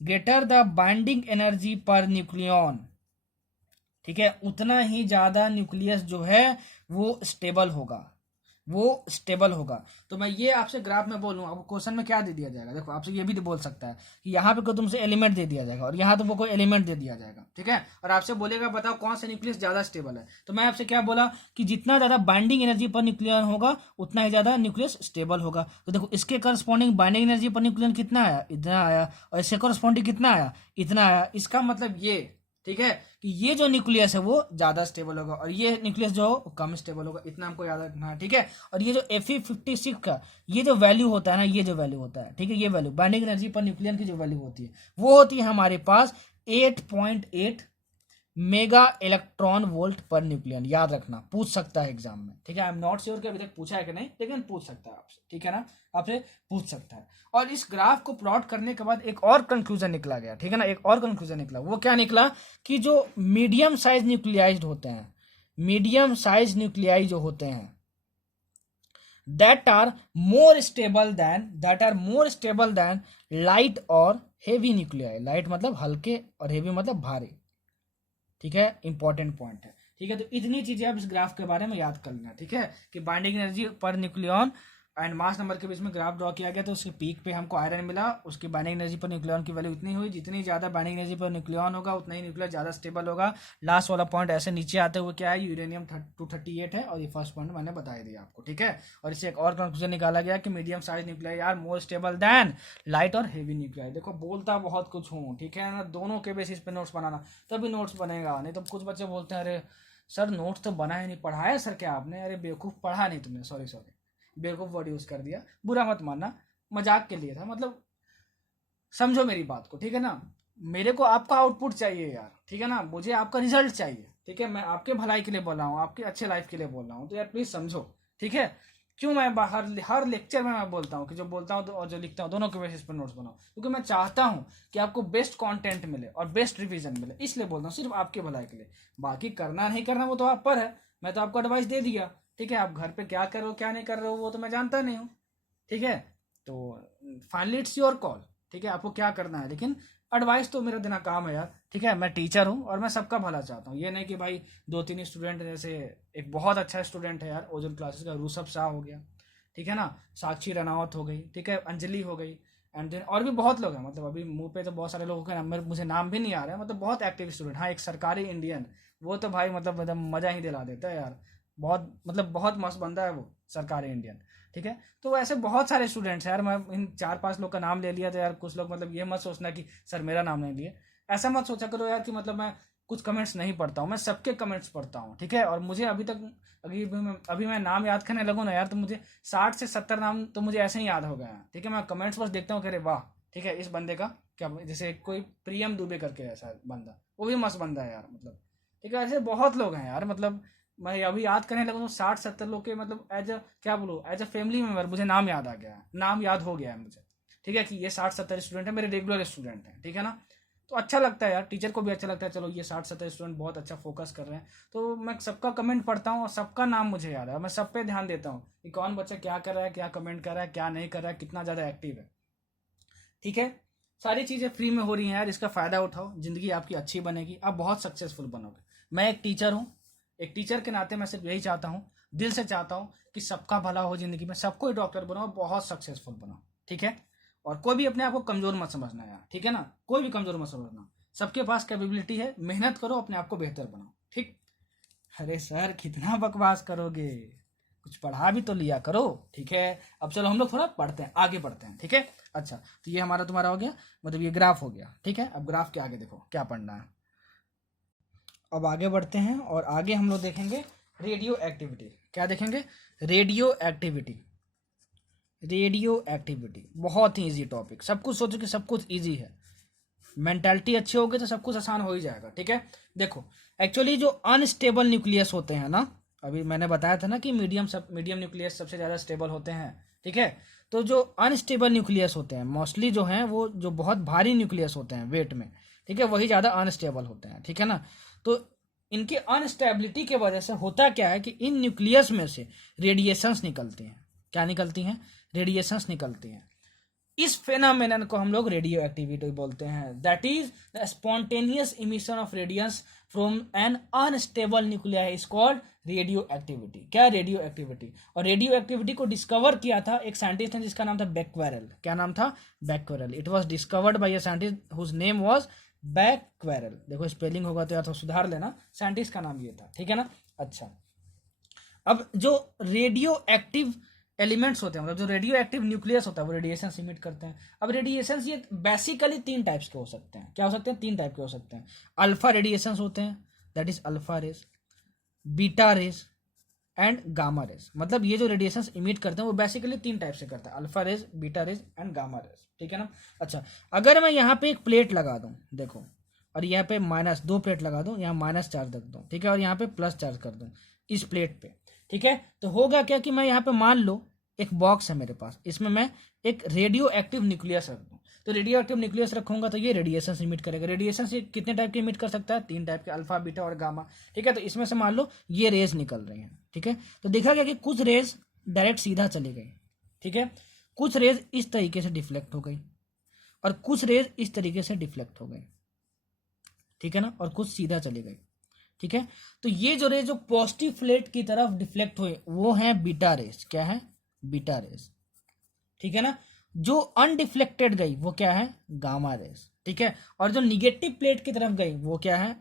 greater the binding energy per nucleon, ठीक है, उतना ही ज्यादा न्यूक्लियस जो है वो स्टेबल होगा, वो स्टेबल होगा। तो मैं ये आपसे ग्राफ में बोलूँ, आपको क्वेश्चन में क्या दे दिया जाएगा, देखो आपसे ये भी तो बोल सकता है कि यहाँ पे कोई तुमसे एलिमेंट दे दिया जाएगा और यहाँ तुमको कोई एलिमेंट दे दिया जाएगा, ठीक है, और आपसे बोलेगा बताओ कौन सा न्यूक्लियस ज्यादा स्टेबल है। तो मैं आपसे क्या बोला कि जितना ज्यादा बाइंडिंग एनर्जी पर न्यूक्लियन होगा उतना ही ज्यादा न्यूक्लियस स्टेबल होगा। तो देखो इसके corresponding binding energy per nucleon कितना आया, इतना आया, और इसके करस्पॉन्डिंग कितना आया, इतना आया। इसका मतलब ये, ठीक है, कि ये जो न्यूक्लियस है वो ज्यादा स्टेबल होगा और ये न्यूक्लियस जो हो कम स्टेबल होगा, इतना हमको याद रखना है, ठीक है। और ये जो Fe56 का ये जो वैल्यू होता है ना, ये जो वैल्यू होता है, ठीक है, ये value binding energy per nucleon की जो वैल्यू होती है वो होती है हमारे पास 8.8 mega electron volt per nucleon, याद रखना, पूछ सकता है एग्जाम में, ठीक है। आई एम नॉट श्योर कि अभी तक पूछा है कि नहीं, लेकिन पूछ सकता है आपसे, ठीक है ना, आपसे पूछ सकता है। और इस ग्राफ को प्लॉट करने के बाद एक और कंक्लूजन निकला गया, ठीक है ना, एक और कंक्लूजन निकला। वो क्या निकला कि जो मीडियम साइज न्यूक्लियाइज होते हैं, मीडियम साइज न्यूक्लियाई जो होते हैं, that are more stable than light और heavy nuclei। लाइट मतलब हल्के और हेवी मतलब भारी, ठीक है, इंपॉर्टेंट पॉइंट है, ठीक है। तो इतनी चीजें आप इस ग्राफ के बारे में याद कर लेना, ठीक है, कि binding energy per nucleon and mass number के बीच में ग्राफ ड्रॉ किया गया, तो उसके पीक पे हमको आयरन मिला, उसकी बाइंडिंग एनर्जी पर न्यूक्लियन की वैल्यू इतनी हुई, जितनी ज्यादा बाइंडिंग एनर्जी पर न्यूक्लियन होगा उतना ही न्यूक्लियर ज्यादा स्टेबल होगा। लास्ट वाला पॉइंट ऐसे नीचे आते हुए क्या है, यूरेनियम 238 है, और ये फर्स्ट पॉइंट मैंने बता दिया आपको, ठीक है। और इससे एक और कंक्लूजन निकाला गया कि medium size nuclear are more stable than light और हेवी न्यूक्लियर। देखो बोलता बहुत कुछ हूँ, ठीक है ना, दोनों के बेसिस पे नोट्स बनाना, तभी नोट्स बनेगा, नहीं तो कुछ बच्चे बोलते हैं अरे सर नोट्स तो बना ही नहीं, पढ़ाया सर क्या आपने, अरे बेवकूफ़ पढ़ा नहीं तुमने, सॉरी बेवकूफ़ वर्ड यूज़ कर दिया, बुरा मत मानना, मजाक के लिए था, मतलब समझो मेरी बात को, ठीक है ना। मेरे को आपका आउटपुट चाहिए यार, ठीक है ना, मुझे आपका रिजल्ट चाहिए, ठीक है, मैं आपके भलाई के लिए बोल रहा हूँ, आपके अच्छे लाइफ के लिए बोल रहा हूँ, तो यार प्लीज़ समझो, ठीक है। क्यों मैं बाहर हर लेक्चर में मैं बोलता हूँ कि जो बोलता हूँ और जो लिखता हूँ दोनों के बेसिस पर नोट्स बनाओ, क्योंकि मैं चाहता हूँ कि आपको बेस्ट कंटेंट मिले और बेस्ट रिवीजन मिले, इसलिए बोलता हूँ, सिर्फ आपके भलाई के लिए। बाकी करना नहीं करना वो तो आप पर है, मैं तो आपको एडवाइस दे दिया, ठीक है। आप घर पे क्या कर रहे हो क्या नहीं कर रहे हो वो तो मैं जानता नहीं हूँ, ठीक है। तो फाइनली इट्स योर कॉल, ठीक है, आपको क्या करना है, लेकिन एडवाइस तो मेरा देना काम है यार, ठीक है। मैं टीचर हूँ और मैं सबका भला चाहता हूँ, ये नहीं कि भाई 2-3 स्टूडेंट, जैसे एक बहुत अच्छा स्टूडेंट है यार ओजन क्लासेस का, रूसफ शाह हो गया, ठीक है ना, साक्षी रनावत हो गई, ठीक है, अंजलि हो गई, एंड देन और भी बहुत लोग हैं, मतलब अभी मुंह पे तो बहुत सारे लोगों के नंबर मुझे नाम भी नहीं आ रहा है, मतलब बहुत एक्टिव स्टूडेंट। हाँ, एक सरकारी इंडियन, वो तो भाई मतलब एकदम मजा ही दिला देता है यार, बहुत मतलब बहुत मस्त बंदा है वो सरकारी इंडियन, ठीक है। तो ऐसे बहुत सारे स्टूडेंट्स हैं यार, मैं इन 4-5 लोग का नाम ले लिया, तो यार कुछ लोग मतलब ये मत सोचना कि सर मेरा नाम नहीं लिए, ऐसा मत सोचा करो यार कि मतलब मैं कुछ कमेंट्स नहीं पढ़ता हूँ, मैं सबके कमेंट्स पढ़ता हूँ, ठीक है। और मुझे अभी तक अभी मैं नाम याद करने लगूँ ना यार, तो मुझे 60 से 70 नाम तो मुझे ऐसे ही याद हो गए हैं, ठीक है। मैं कमेंट्स बस देखता हूँ कि अरे वाह, ठीक है, इस बंदे का क्या, जैसे कोई प्रियम दुबे करके ऐसा बंदा, वो भी मस्त बंदा है यार, मतलब ठीक है, ऐसे बहुत लोग हैं यार, मतलब मैं अभी याद करने लगा तो 60-70 लोग के मतलब एज अ क्या बोलूँ, एज अ फैमिली मेम्बर मुझे नाम याद आ गया है, नाम याद हो गया है मुझे, ठीक है, कि ये 60-70 स्टूडेंट है, मेरे रेगुलर स्टूडेंट हैं, ठीक है ना। तो अच्छा लगता है यार, टीचर को भी अच्छा लगता है, चलो ये 60-70 स्टूडेंट बहुत अच्छा फोकस कर रहे हैं, तो मैं सबका कमेंट पढ़ता हूँ और सबका नाम मुझे याद है, मैं सब पे ध्यान देता हूँ कि कौन बच्चा क्या कर रहा है, क्या कमेंट कर रहा है, क्या नहीं कर रहा है, कितना ज़्यादा एक्टिव है, ठीक है। सारी चीज़ें फ्री में हो रही हैं यार, इसका फ़ायदा उठाओ, ज़िंदगी आपकी अच्छी बनेगी, आप बहुत सक्सेसफुल बनोगे। मैं एक टीचर हूँ, एक टीचर के नाते मैं सिर्फ यही चाहता हूँ, दिल से चाहता हूँ कि सबका भला हो ज़िंदगी में, सबको डॉक्टर बनाओ, बहुत सक्सेसफुल बनाओ, ठीक है। और कोई भी अपने आप को कमज़ोर मत समझना यार, ठीक है ना, कोई भी कमज़ोर मत समझना, सबके पास कैपेबिलिटी है, मेहनत करो, अपने आप को बेहतर बनाओ, ठीक। अरे सर कितना बकवास करोगे, कुछ पढ़ा भी तो लिया करो, ठीक है। अब चलो हम लोग थोड़ा पढ़ते हैं, आगे बढ़ते हैं, ठीक है। अच्छा, तो ये हमारा तुम्हारा हो गया, मतलब ये ग्राफ हो गया, ठीक है। अब ग्राफ के आगे देखो क्या पढ़ना है। अब आगे बढ़ते हैं और आगे हम लोग देखेंगे रेडियो एक्टिविटी। क्या देखेंगे? Radio activity. रेडियो एक्टिविटी बहुत ही इजी टॉपिक, सब कुछ सोचो कि सब कुछ इजी है, मेंटालिटी अच्छी होगी तो सब कुछ आसान हो ही जाएगा, ठीक है। देखो एक्चुअली जो अनस्टेबल न्यूक्लियस होते हैं ना, अभी मैंने बताया था ना कि मीडियम न्यूक्लियस सबसे ज़्यादा स्टेबल होते हैं, ठीक है। तो जो अनस्टेबल न्यूक्लियस होते हैं मोस्टली जो हैं, वो जो बहुत भारी न्यूक्लियस होते हैं वेट में, ठीक है, वही ज़्यादा अनस्टेबल होते हैं, ठीक है ना। तो इनकी अनस्टेबिलिटी के वजह से होता क्या है कि इन न्यूक्लियस में से रेडिएशंस निकलती हैं। क्या निकलती हैं? रेडिएशंस निकलती हैं। इस फेनामेनन को हम लोग रेडियो एक्टिविटी बोलते हैं, that is the spontaneous emission of radiance from an unstable nuclei is called radioactivity. क्या रेडियो एक्टिविटी? और रेडियो एक्टिविटी को डिस्कवर किया था एक साइंटिस्ट ने जिसका नाम था बैक्वेरेल। क्या नाम था? Becquerel. It was discovered by a scientist whose name was Becquerel. देखो स्पेलिंग होगा तो या तो सुधार लेना, साइंटिस्ट का नाम ये था, ठीक है ना। अच्छा, अब जो रेडियो एक्टिव एलिमेंट्स होते हैं, मतलब जो रेडियो एक्टिव न्यूक्लियस होता है, वो रेडिएशन इमिट करते हैं। अब रेडिएशन ये बेसिकली 3 टाइप्स के हो सकते हैं। क्या हो सकते हैं? 3 टाइप के हो सकते हैं। अल्फा रेडिएशन होते हैं, that is alpha rays, beta rays and gamma rays. मतलब ये जो रेडिएशन इमिट करते हैं वो बेसिकली 3 टाइप से करता है, alpha rays, beta rays and gamma rays, ठीक है ना। अच्छा, अगर मैं यहाँ पे एक प्लेट लगा दूं, देखो और यहाँ पे माइनस 2 प्लेट लगा दूं, यहाँ माइनस चार्ज रख दूं, ठीक है, और यहाँ पे प्लस चार्ज कर दूं इस प्लेट पे, ठीक है। तो होगा क्या कि मैं यहाँ पे मान लो एक बॉक्स है मेरे पास, इसमें मैं एक रेडियो एक्टिव न्यूक्लियस रख दूं। तो रेडियो एक्टिव न्यूक्लियस रखूंगा तो ये रेडिएशन से इमिट करेगा। रेडिएशन से कितने टाइप के इमिट कर सकता है? 3 टाइप के, अल्फा, बीटा और गामा, ठीक है। तो इसमें से मान लो ये रेज निकल रही हैं, ठीक है। तो देखा गया कि कुछ रेज डायरेक्ट सीधा चली गई, ठीक है, कुछ रेज इस तरीके से डिफ्लेक्ट हो गई और कुछ रेज इस तरीके से डिफ्लेक्ट हो गई, ठीक है ना, और कुछ सीधा चली गई, ठीक है। तो ये जो रेज जो पॉजिटिव प्लेट की तरफ डिफ्लेक्ट हुए वो है बीटा रेज। क्या है? बीटा रेज, ठीक है ना। जो अनडिफ्लेक्टेड गई वो क्या है? गामा रेज, ठीक है। और जो निगेटिव प्लेट की तरफ गई वो क्या है?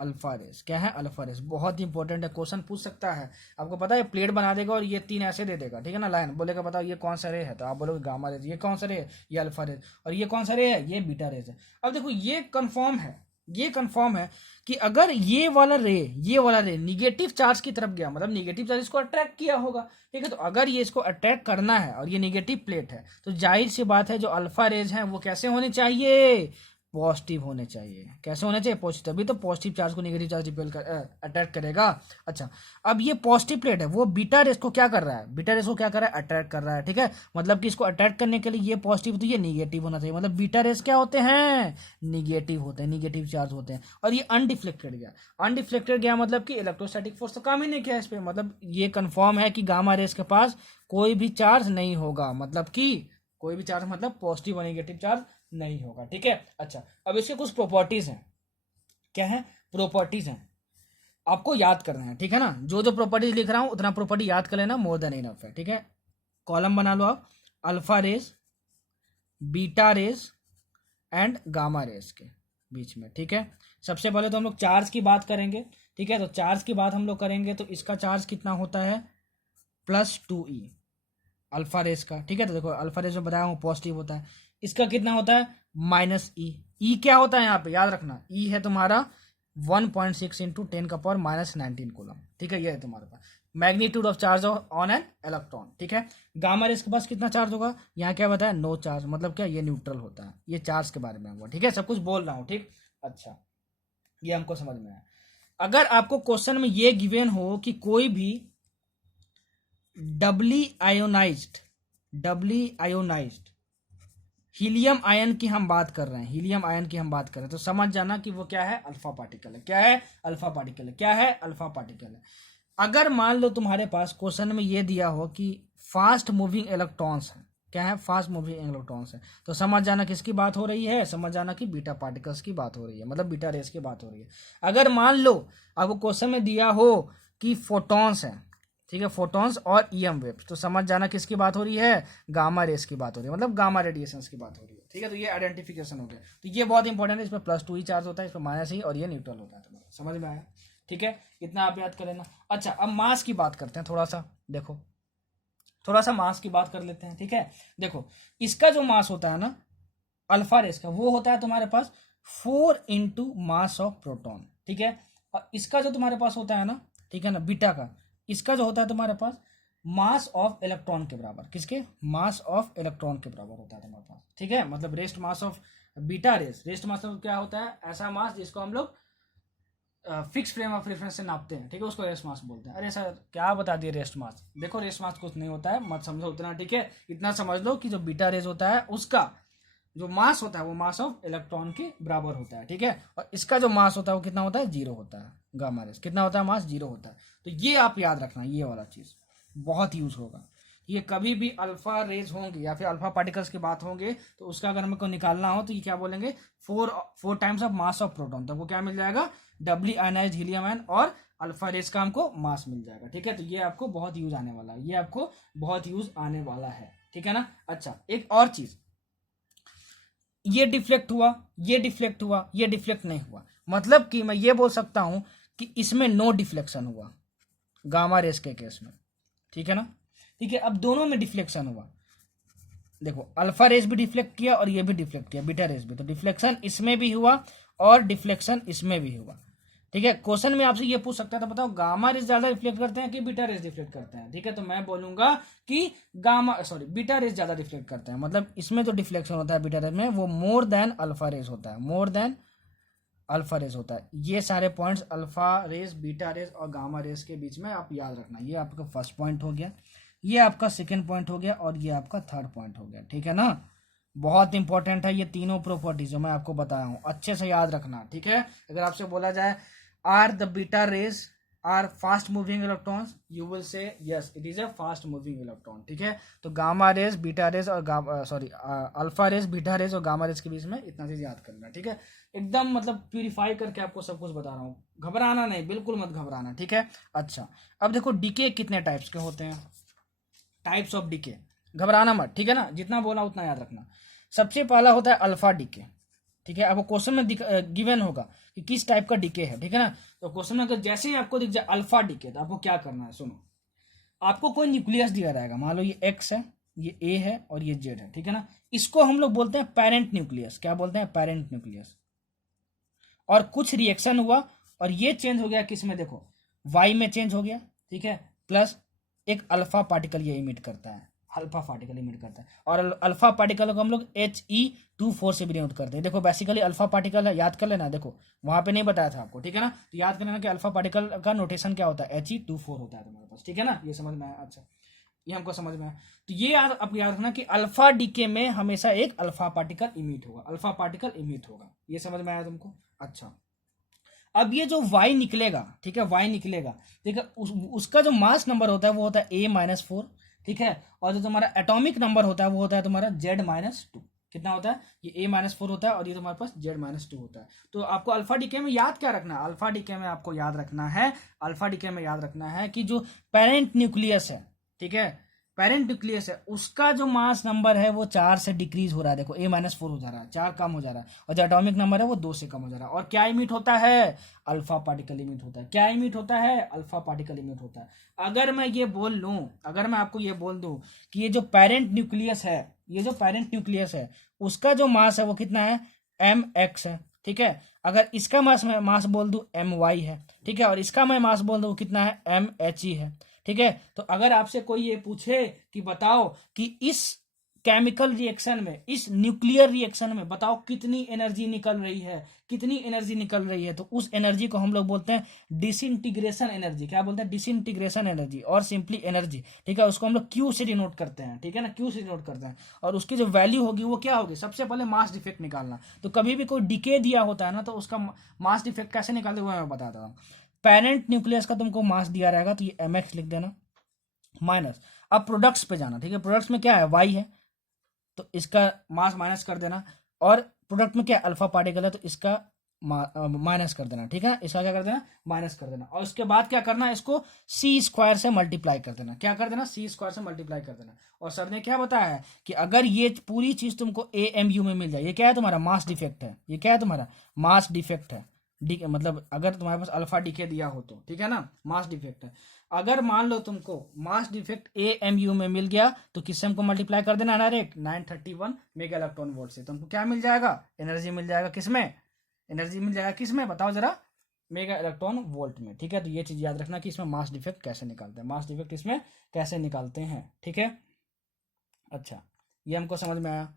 Alpha rays. क्या है? Alpha rays. बहुत इंपॉर्टेंट है, क्वेश्चन पूछ सकता है। आपको पता है प्लेट बना देगा और ये 3 ऐसे दे देगा, ठीक है ना, लाइन बोलेगा बताओ ये कौन सा रे है, तो आप बोलोगे गामा रेज। ये कौन सा रे है? ये अल्फा रेज। और ये कौन सा रे है? ये बीटा रेज है। अब देखो ये कंफर्म है, ये कंफर्म है कि अगर ये वाला रे निगेटिव चार्ज की तरफ गया, मतलब निगेटिव चार्ज इसको अट्रैक्ट किया होगा, ठीक है। तो अगर ये इसको अट्रैक्ट करना है और ये निगेटिव प्लेट है तो जाहिर सी बात है जो अल्फा रेज हैं वो कैसे होने चाहिए? पॉजिटिव होने चाहिए। कैसे होने चाहिए? पॉजिटिव। तभी तो पॉजिटिव चार्ज को निगेटिव चार्ज रिपेल कर अट्रैक्ट करेगा। अच्छा, अब ये पॉजिटिव प्लेट है वो बीटा रेस को क्या कर रहा है? बीटा रेस को क्या कर रहा है? अट्रैक्ट कर रहा है, ठीक है। मतलब कि इसको अट्रैक्ट करने के लिए ये पॉजिटिव तो ये निगेटिव होना चाहिए। मतलब बीटा रेस क्या होते हैं? निगेटिव होते हैं, निगेटिव चार्ज होते हैं। और ये अनडिफ्लेक्टेड गया, अनडिफ्लेक्टेड गया मतलब कि इलेक्ट्रोस्टैटिक फोर्स तो काम ही नहीं किया इस पर। मतलब ये कंफर्म है कि गामा रेस के पास कोई भी चार्ज नहीं होगा, मतलब कि कोई भी चार्ज मतलब पॉजिटिव और नेगेटिव चार्ज नहीं होगा, ठीक है। अच्छा, अब इसके कुछ प्रॉपर्टीज हैं। क्या है? प्रॉपर्टीज हैं, आपको याद करना है, ठीक है ना। जो जो प्रॉपर्टीज लिख रहा हूं उतना प्रॉपर्टी याद कर लेना, मोर देन इनफ है, ठीक है। कॉलम बना लो आप, alpha rays, beta rays and gamma rays के बीच में, ठीक है। सबसे पहले तो हम लोग चार्ज की बात करेंगे, ठीक है। तो चार्ज की बात हम लोग करेंगे तो इसका चार्ज कितना होता है? +2e अल्फा रेस का, ठीक है। तो देखो अल्फा रेस में बताया हूँ पॉजिटिव होता है। इसका कितना होता है? -e। ई क्या होता है यहाँ पे? याद रखना, ई है तुम्हारा 1.6 इंटू 10⁻⁻19 कूलम, ठीक है। ये है तुम्हारे पास magnitude of charge on an electron, ठीक है। गामा रेस के पास कितना चार्ज होगा? यहाँ क्या बताया? No charge. मतलब क्या? ये न्यूट्रल होता है। ये चार्ज के बारे में हुआ, ठीक है। सब कुछ बोल रहा हूँ, ठीक। अच्छा, ये हमको समझ में आया। अगर आपको क्वेश्चन में ये गिवन हो कि कोई भी डबली आयोनाइज्ड हीलियम आयन की हम बात कर रहे हैं, हीलियम आयन की हम बात कर रहे हैं, तो समझ जाना कि वो क्या है? अल्फा पार्टिकल है। क्या है? अल्फा पार्टिकल है। क्या है? अल्फा पार्टिकल है। अगर मान लो तुम्हारे पास क्वेश्चन में ये दिया हो कि फास्ट मूविंग इलेक्ट्रॉन्स है, क्या है? फास्ट मूविंग इलेक्ट्रॉन्स है, तो समझ जाना किसकी बात हो रही है? समझ जाना कि बीटा पार्टिकल्स की बात हो रही है, मतलब बीटा रेस की बात हो रही है। अगर मान लो आपको क्वेश्चन में दिया हो कि फोटॉन्स है, ठीक है, फोटॉन्स और ईएम वेव्स, तो समझ जाना किसकी बात हो रही है? गामा रेस की बात हो रही है, मतलब गामा रेडिएशंस की बात हो रही है, ठीक है। तो ये आइडेंटिफिकेशन हो गया। तो ये बहुत इंपॉर्टेंट है, इसमें +2 ही चार्ज होता है, इसमें -ही, और ये न्यूट्रल होता है। तुम्हारा समझ में आया? ठीक है, इतना आप याद कर लेना। अच्छा, अब मास की बात करते हैं थोड़ा सा। देखो थोड़ा सा मास की बात कर लेते हैं, ठीक है। देखो इसका जो मास होता है ना अल्फा रेस का, वो होता है तुम्हारे पास 4 इंटू मास ऑफ प्रोटॉन, ठीक है। और इसका जो तुम्हारे पास होता है ना, ठीक है ना, बीटा का, इसका जो होता है तुम्हारे पास मास ऑफ इलेक्ट्रॉन के बराबर। किसके? मास ऑफ इलेक्ट्रॉन के बराबर होता है तुम्हारे पास, ठीक है। मतलब rest mass of beta rays, rest mass of क्या होता है? ऐसा मास जिसको हम लोग फिक्स फ्रेम ऑफ रेफरेंस से नापते हैं, ठीक है, उसको रेस्ट मास बोलते हैं। अरे सर क्या बता दिए रेस्ट मास? देखो रेस्ट मास कुछ नहीं होता है, मत समझो उतना, ठीक है। इतना समझ लो कि जो बीटा रेस होता है उसका जो मास होता है वो मास ऑफ इलेक्ट्रॉन के बराबर होता है, ठीक है। और इसका जो मास होता है वो कितना होता है? 0 होता है। गामा रेस कितना होता है? मास 0 होता है। तो ये आप याद रखना, ये वाला चीज बहुत यूज होगा। ये कभी भी अल्फा रेज होंगे या फिर अल्फा पार्टिकल्स की बात होंगे तो उसका अगर हमको निकालना हो तो ये क्या बोलेंगे? 4 times of mass of proton. तो वो क्या मिल जाएगा? डबली आयनाइज्ड हीलियम आयन, और अल्फा रेस का हमको मास मिल जाएगा, ठीक है। तो ये आपको बहुत यूज आने वाला है, ये आपको बहुत यूज आने वाला है, ठीक है ना। अच्छा, एक और चीज, ये डिफ्लेक्ट हुआ, ये डिफ्लेक्ट हुआ, ये डिफ्लेक्ट नहीं हुआ, मतलब कि मैं ये बोल सकता हूं कि इसमें नो डिफ्लेक्शन हुआ गामा रेस के केस में, ठीक है ना। ठीक है, अब दोनों में डिफ्लेक्शन हुआ। देखो अल्फा रेस भी डिफ्लेक्ट किया और ये भी डिफ्लेक्ट किया, बीटा रेस भी, तो डिफ्लेक्शन इसमें भी हुआ और डिफ्लेक्शन इसमें भी हुआ, ठीक है। क्वेश्चन में आपसे ये पूछ सकता था, बताओ गामा रेस ज्यादा रिफ्लेक्ट करते हैं कि बीटा रेस रिफ्लेक्ट करते हैं, ठीक है। तो मैं बोलूंगा कि बीटा रेस ज्यादा रिफ्लेक्ट करते हैं। मतलब इसमें जो डिफ्लेक्शन होता है बीटा रेस में वो मोर देन अल्फा रेस होता है, मोर देन अल्फा रेस होता है। ये सारे points alpha rays, beta rays और गामा रेस के बीच में आप याद रखना। ये आपका फर्स्ट पॉइंट हो गया, ये आपका सेकंड पॉइंट हो गया और ये आपका थर्ड पॉइंट हो गया, ठीक है ना। बहुत इंपॉर्टेंट है ये तीनों प्रॉपर्टी जो मैं आपको बताया हूँ, अच्छे से याद रखना, ठीक है। अगर आपसे बोला जाए are the beta rays are fast moving electrons, you will say yes it is a fast moving electron, ठीक है। तो गामा रेस, बीटा रेस और sorry alpha rays, beta rays और गामा रेस के बीच में इतना चीज याद करना, ठीक है। एकदम मतलब प्यूरिफाई करके आपको सब कुछ बता रहा हूँ, घबराना नहीं, बिल्कुल मत घबराना, ठीक है। अच्छा, अब देखो डीके कितने टाइप्स के होते हैं, टाइप्स ऑफ डीके, घबराना मत, ठीक है ना, जितना बोला उतना याद रखना। सबसे पहला होता है अल्फा डीके, ठीक है। आपको क्वेश्चन में गिवन होगा कि किस टाइप का डीके है, ठीक है ना। तो क्वेश्चन में अगर जैसे ही आपको दिख जाए अल्फा डीके, तो आपको क्या करना है, सुनो। आपको कोई न्यूक्लियस दिया रहेगा, मान लो ये एक्स है, ये ए है और ये जेड है, ठीक है ना। इसको हम लोग बोलते हैं पेरेंट न्यूक्लियस, क्या बोलते हैं, पेरेंट न्यूक्लियस। और कुछ रिएक्शन हुआ और ये चेंज हो गया किस में, देखो वाई में चेंज हो गया, ठीक है। प्लस एक अल्फा पार्टिकल ये इमिट करता है, अल्फा पार्टिकल इमिट करता है। और अल्फा पार्टिकल को हम लोग He24 से भी डिनोट करते हैं। देखो बेसिकली अल्फा पार्टिकल है, याद कर लेना, देखो वहां पे नहीं बताया था आपको, ठीक है ना। तो याद कर लेना कि अल्फा पार्टिकल का नोटेशन क्या होता है, He24 होता है तुम्हारे पास, ठीक है ना। ये समझ में आया, अच्छा ये हमको समझ में आया। तो ये याद अब याद रखना कि अल्फा डीके में हमेशा एक अल्फा पार्टिकल इमिट होगा, अल्फा पार्टिकल इमिट होगा, ये समझ में आया तुमको। अच्छा, अब ये जो वाई निकलेगा, ठीक है, वाई निकलेगा, ठीक है, उसका जो मास नंबर होता है वो होता है A-4, ठीक है। और जो तुम्हारा एटॉमिक नंबर होता है वो होता है तुम्हारा Z-2। कितना होता है, ये A-4 होता है और ये तुम्हारे पास Z-2 होता है। तो आपको अल्फा डीके में याद क्या रखना है, अल्फा डीके में आपको याद रखना है, अल्फा डीके में याद रखना है कि जो पेरेंट न्यूक्लियस है, ठीक है, पेरेंट न्यूक्लियस है, उसका जो मास नंबर है वो 4 से डिक्रीज हो रहा है, देखो A-4 हो जा रहा है, 4 कम हो जा रहा है। और जो एटॉमिक नंबर है वो 2 से कम हो जा रहा है। और क्या इमिट होता है, अल्फा पार्टिकल इमिट होता है। क्या इमिट होता है, अल्फा पार्टिकल इमिट होता है। अगर मैं ये बोल लूं, अगर मैं आपको ये बोल दूं कि ये जो पेरेंट न्यूक्लियस है, ये जो पेरेंट न्यूक्लियस है उसका जो मास है वो कितना है, mx है, ठीक है। अगर इसका मास मैं मास बोल दूं my है, ठीक है। और इसका मैं मास बोल दूं कितना है, mhe है, ठीक है। तो अगर आपसे कोई ये पूछे कि बताओ कि इस केमिकल रिएक्शन में, इस न्यूक्लियर रिएक्शन में बताओ कितनी एनर्जी निकल रही है, कितनी एनर्जी निकल रही है, तो उस एनर्जी को हम लोग बोलते हैं डिसइंटीग्रेशन एनर्जी। क्या बोलते हैं, डिसइंटीग्रेशन एनर्जी और सिंपली एनर्जी, ठीक है। उसको हम लोग क्यू से डिनोट करते हैं, ठीक है ना, क्यू से डिनोट करते हैं। और उसकी जो वैल्यू होगी वो क्या होगी, सबसे पहले मास डिफेक्ट निकालना। तो कभी भी कोई डिके दिया होता है ना, तो उसका मास डिफेक्ट कैसे निकालते हुए मैं बताता हूँ। पेरेंट न्यूक्लियस का तुमको मास दिया रहेगा तो ये mx लिख देना, माइनस, अब प्रोडक्ट्स पे जाना, ठीक है। प्रोडक्ट्स में क्या है, y है, तो इसका मास माइनस कर देना। और प्रोडक्ट में क्या अल्फा पार्टिकल है तो इसका माइनस कर देना, ठीक है ना, इसका क्या कर देना, माइनस कर देना। और उसके बाद क्या करना है, इसको C² से मल्टीप्लाई कर देना। क्या कर देना, C² से मल्टीप्लाई कर देना। और सर ने क्या बताया है कि अगर ये पूरी चीज तुमको AMU में मिल जाए, ये क्या है तुम्हारा मास डिफेक्ट है, ये क्या है तुम्हारा मास डिफेक्ट है, डी मतलब अगर तुम्हारे पास अल्फा डीके दिया हो तो, ठीक है ना, मास डिफेक्ट है। अगर मान लो तुमको मास डिफेक्ट AMU में मिल गया तो किससे हमको मल्टीप्लाई कर देना, डायरेक्ट 931 मेगा इलेक्ट्रॉन वोल्ट से। तुमको क्या मिल जाएगा, एनर्जी मिल जाएगा, किसमें, एनर्जी मिल जाएगा किसमें, बताओ जरा, मेगा इलेक्ट्रॉन वोल्ट में, ठीक है। तो ये चीज याद रखना कि इसमें मास डिफेक्ट कैसे निकालते हैं, मास डिफेक्ट इसमें कैसे निकालते हैं, ठीक है। अच्छा, ये हमको समझ में आया।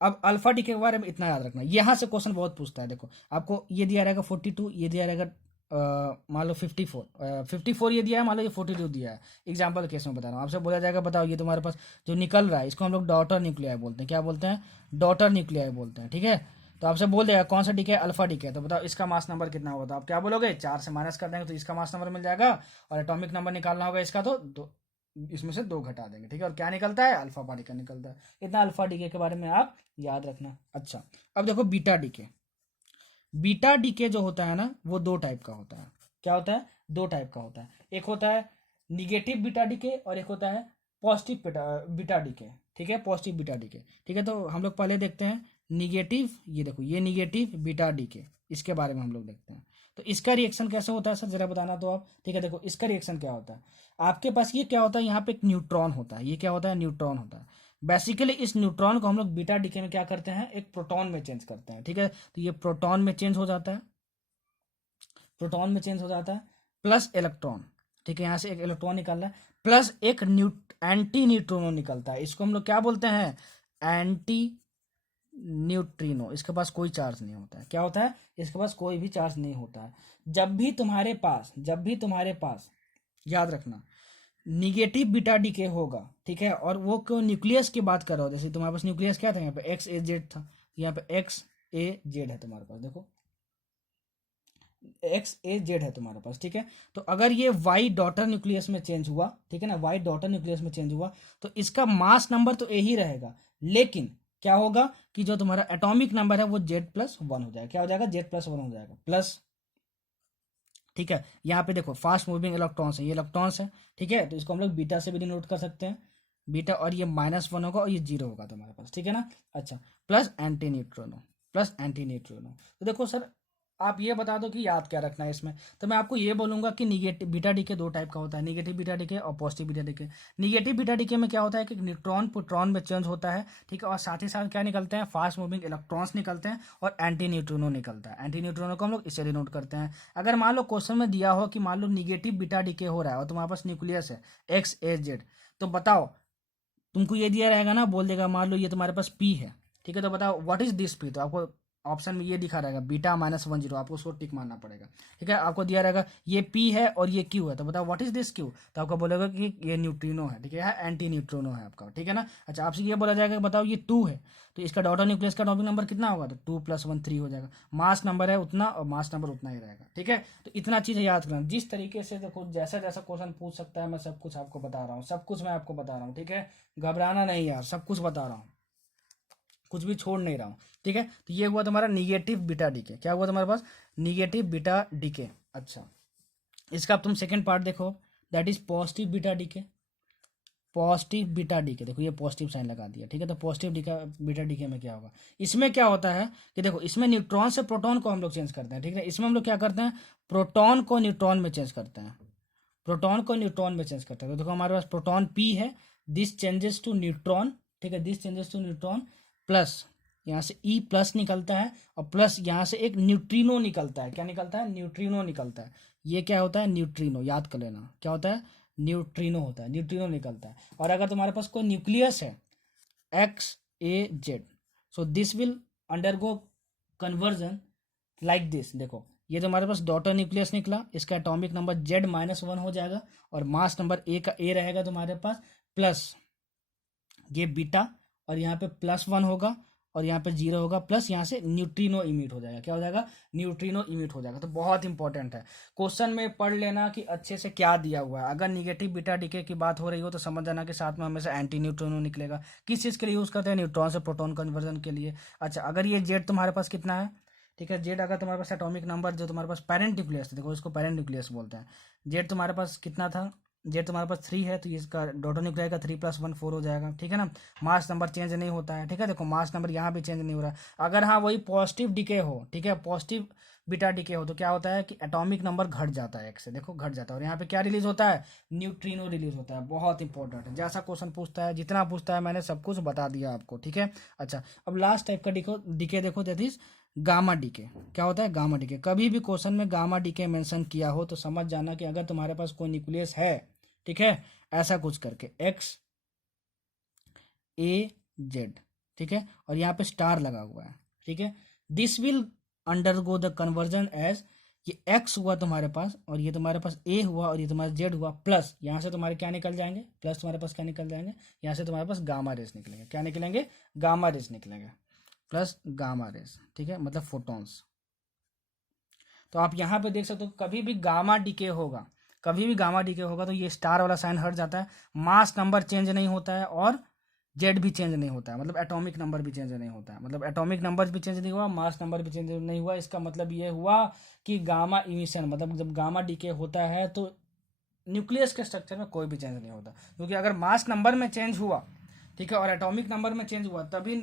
अब अल्फा डी के बारे में इतना याद रखना, यहाँ से क्वेश्चन बहुत पूछता है। देखो आपको ये दिया रहेगा 42, ये दिया रहेगा मान लो 54 ये दिया है, मान लो ये 42 दिया है। एग्जाम्पल केस में बता रहा हूँ, आपसे बोला जाएगा बताओ ये तुम्हारे पास जो निकल रहा है इसको हम लोग डॉटर न्यूक्लियाई बोलते हैं, क्या बोलते हैं, डॉटर न्यूक्लियाई बोलते हैं, ठीक है। तो आपसे बोल देगा कौन सा डीके है, अल्फा डीके, तो बताओ इसका मास नंबर कितना होगा, तो आप क्या बोलोगे, 4 से माइनस कर देंगे तो इसका मास नंबर मिल जाएगा। और एटॉमिक नंबर निकालना होगा इसका, तो इसमें से 2 घटा देंगे, ठीक है। और क्या निकलता है, अल्फा पार्टिकल निकलता है। इतना अल्फा डीके के बारे में आप याद रखना। अच्छा, अब देखो बीटा डीके, बीटा डीके जो होता है ना वो 2 टाइप का होता है। क्या होता है, 2 टाइप का होता है। एक होता है निगेटिव बीटा डीके और एक होता है पॉजिटिव बीटा डीके, ठीक है, पॉजिटिव बीटा डीके, ठीक है। तो हम लोग पहले देखते हैं निगेटिव, ये देखो ये निगेटिव बीटा डीके, इसके बारे में हम लोग देखते हैं। तो इसका रिएक्शन कैसे होता है सर, जरा बताना तो आप, ठीक है। देखो इसका रिएक्शन क्या होता है, आपके पास ये क्या होता है, यहाँ पे एक न्यूट्रॉन होता है, ये क्या होता है, न्यूट्रॉन होता है। बेसिकली इस न्यूट्रॉन को हम लोग बीटा डीके में क्या करते हैं, एक प्रोटॉन में चेंज करते हैं, ठीक है। तो ये प्रोटॉन में चेंज हो जाता है, प्रोटॉन में चेंज हो जाता है, प्लस इलेक्ट्रॉन, ठीक है, यहाँ से एक इलेक्ट्रॉन निकल रहा है, प्लस एक एंटी न्यूट्रॉन निकलता है। इसको हम लोग क्या बोलते हैं, एंटी न्यूट्रिनो, इसके पास कोई चार्ज नहीं होता है। क्या होता है? इसके पास कोई भी चार्ज नहीं होता है। जब भी तुम्हारे पास याद रखना निगेटिव बीटा डीके होगा, ठीक है, और वो क्यों न्यूक्लियस की बात कर रहा हो, जैसे तुम्हारे पास न्यूक्लियस क्या था, यहाँ पे एक्स ए जेड था, यहाँ पे एक्स ए जेड है तुम्हारे पास, देखो एक्स ए जेड है तुम्हारे पास, ठीक है। तो अगर ये वाई डॉटर न्यूक्लियस में चेंज हुआ, ठीक है ना, वाई डॉटर न्यूक्लियस में चेंज हुआ, तो इसका मास नंबर तो ए ही रहेगा, लेकिन क्या होगा कि जो तुम्हारा एटॉमिक नंबर है वो Z+1 हो जाएगा। क्या हो जाएगा? Z+1 हो जाएगा, प्लस, ठीक है। यहाँ पे देखो फास्ट मूविंग इलेक्ट्रॉन्स है, ये इलेक्ट्रॉन्स है, ठीक है, तो इसको हम लोग बीटा से भी डिनोट कर सकते हैं, बीटा, और ये -1 होगा और ये 0 होगा तुम्हारे पास, ठीक है ना। अच्छा, प्लस एंटी न्यूट्रिनो, तो देखो सर आप ये बता दो कि याद क्या रखना है इसमें, तो मैं आपको ये बोलूंगा कि निगेटिव बीटा डीके दो टाइप का होता है, निगेटिव बीटा डीके और positive beta decay. Negative beta decay में क्या होता है कि न्यूट्रॉन प्रोटॉन में चेंज होता है, ठीक है, और साथ ही साथ क्या निकलते हैं, फास्ट मूविंग इलेक्ट्रॉन्स निकलते हैं और एंटी न्यूट्रिनो निकलता है। एंटी न्यूट्रिनो को हम लोग इसे डिनोट करते हैं। अगर मान लो क्वेश्चन में दिया हो कि मान लो निगेटिव बीटा डीके हो रहा है और तुम्हारे पास न्यूक्लियस है एक्स ए जेड, तो बताओ, तुमको ये दिया रहेगा ना, बोल देगा मान लो ये तुम्हारे पास पी है, ठीक है, तो बताओ व्हाट इज दिस पी, तो आपको ऑप्शन में ये दिखा रहेगा बीटा -10, आपको उसको टिक मारना पड़ेगा, ठीक है। आपको दिया रहेगा ये पी है और ये क्यू है, तो बताओ व्हाट इज दिस क्यू, तो आपको बोलेगा कि ये न्यूट्रिनो है, ठीक है, एंटी न्यूट्रिनो है आपका, ठीक है ना। अच्छा, आपसे ये बोला जाएगा बताओ ये 2 है, तो इसका डॉटर न्यूक्लियस का एटॉमिक नंबर कितना होगा, तो 2 + 1 3 हो जाएगा। मास नंबर है उतना और मास नंबर उतना ही रहेगा, ठीक है। तो इतना चीज़ याद करना, जिस तरीके से देखो जैसा जैसा क्वेश्चन पूछ सकता है मैं सब कुछ आपको बता रहा हूँ, सब कुछ मैं आपको बता रहा हूँ, ठीक है, घबराना नहीं यार, सब कुछ बता रहा हूँ, कुछ भी छोड़ नहीं रहा हूँ, ठीक है। तो ये हुआ तुम्हारा निगेटिव बीटा डीके। क्या हुआ तुम्हारे पास? Negative beta decay. अच्छा, इसका अब तुम सेकंड पार्ट देखो, that is positive beta decay. Positive beta decay, देखो ये पॉजिटिव साइन लगा दिया, ठीक है। तो पॉजिटिव बीटा डीके में क्या होगा? इसमें क्या होता है कि देखो इसमें न्यूट्रॉन से प्रोटॉन को हम लोग चेंज करते हैं, ठीक है। इसमें हम लोग क्या करते हैं, प्रोटॉन को न्यूट्रॉन में चेंज करते हैं, प्रोटॉन को न्यूट्रॉन में चेंज करते हैं। तो देखो हमारे पास प्रोटॉन पी है, दिस चेंजेस टू न्यूट्रॉन, ठीक है, this changes to neutron, plus यहाँ से ई प्लस निकलता है और प्लस यहाँ से एक न्यूट्रिनो निकलता है। क्या निकलता है? न्यूट्रिनो निकलता है। ये क्या होता है? न्यूट्रिनो, याद कर लेना क्या होता है, न्यूट्रिनो होता है, न्यूट्रिनो निकलता है। और अगर तुम्हारे पास कोई न्यूक्लियस है x A Z, so this will undergo conversion like this. देखो ये जो हमारे पास डॉटर न्यूक्लियस निकला, इसका एटॉमिक नंबर Z-1 हो जाएगा और मास नंबर ए का ए रहेगा तुम्हारे पास, प्लस ये बीटा और यहाँ पे +1 होगा और यहाँ पे 0 होगा, प्लस यहाँ से न्यूट्रिनो इमिट हो जाएगा। क्या हो जाएगा? न्यूट्रिनो इमिट हो जाएगा। तो बहुत इंपॉर्टेंट है, क्वेश्चन में पढ़ लेना कि अच्छे से क्या दिया हुआ है। अगर निगेटिव बीटा डीके की बात हो रही हो तो समझ जाना कि साथ में हमेशा एंटी न्यूट्रिनो निकलेगा। किस चीज़ के लिए यूज़ करते हैं? न्यूट्रॉन से प्रोटॉन कन्वर्जन के लिए। अच्छा, अगर ये जेड तुम्हारे पास कितना है, ठीक है, जेड अगर तुम्हारे पास एटॉमिक नंबर जो तुम्हारे पास पेरेंट न्यूक्लियस, देखो इसको पेरेंट न्यूक्लियस बोलते हैं, जेड तुम्हारे पास कितना था, जेड तुम्हारे पास 3 है, तो इसका डॉटर न्यूक्लियर का 3 + 1 4 हो जाएगा, ठीक है ना। मास नंबर चेंज नहीं होता है, ठीक है, देखो मास नंबर यहाँ भी चेंज नहीं हो रहा है। अगर हाँ वही पॉजिटिव डीके हो, ठीक है, पॉजिटिव बीटा डीके हो, तो क्या होता है कि एटॉमिक नंबर घट जाता है एक से, देखो घट जाता है, और यहाँ पे क्या रिलीज होता है? न्यूट्रिनो रिलीज होता है। बहुत इंपॉर्टेंट है, जैसा क्वेश्चन पूछता है, जितना पूछता है मैंने सब कुछ बता दिया आपको, ठीक है। अच्छा, अब लास्ट टाइप का डीके देखो, दैट इज गामा डीके। क्या होता है? Gamma decay. कभी भी क्वेश्चन में गामा डीके मेंशन किया हो तो समझ जाना कि अगर तुम्हारे पास कोई न्यूक्लियस है, ठीक है, ऐसा कुछ करके एक्स ए जेड, ठीक है, और यहाँ पे स्टार लगा हुआ है, ठीक है, this will undergo the conversion as, ये एक्स हुआ तुम्हारे पास और ये तुम्हारे पास ए हुआ और ये तुम्हारा जेड हुआ, प्लस यहाँ से तुम्हारे क्या निकल जाएंगे, प्लस तुम्हारे पास क्या निकल जाएंगे, यहाँ से तुम्हारे पास गामा रेस निकलेंगे। क्या निकलेंगे? गामा रेस निकलेंगे, प्लस गामा रेस, ठीक है, मतलब फोटॉन्स। तो आप यहाँ पे देख सकते हो कभी भी गामा डीके होगा, कभी भी गामा डीके होगा तो ये स्टार वाला साइन हट जाता है, मास नंबर चेंज नहीं होता है और जेड भी चेंज नहीं होता है, मतलब एटॉमिक नंबर भी चेंज नहीं होता है, मतलब एटॉमिक नंबर भी चेंज नहीं हुआ, मास नंबर भी चेंज नहीं हुआ। इसका मतलब ये हुआ कि गामा इमिशन, मतलब जब गामा डीके होता है तो न्यूक्लियस के स्ट्रक्चर में कोई भी चेंज नहीं होता, क्योंकि अगर मास नंबर में चेंज हुआ, ठीक है, और एटॉमिक नंबर में चेंज हुआ, तभी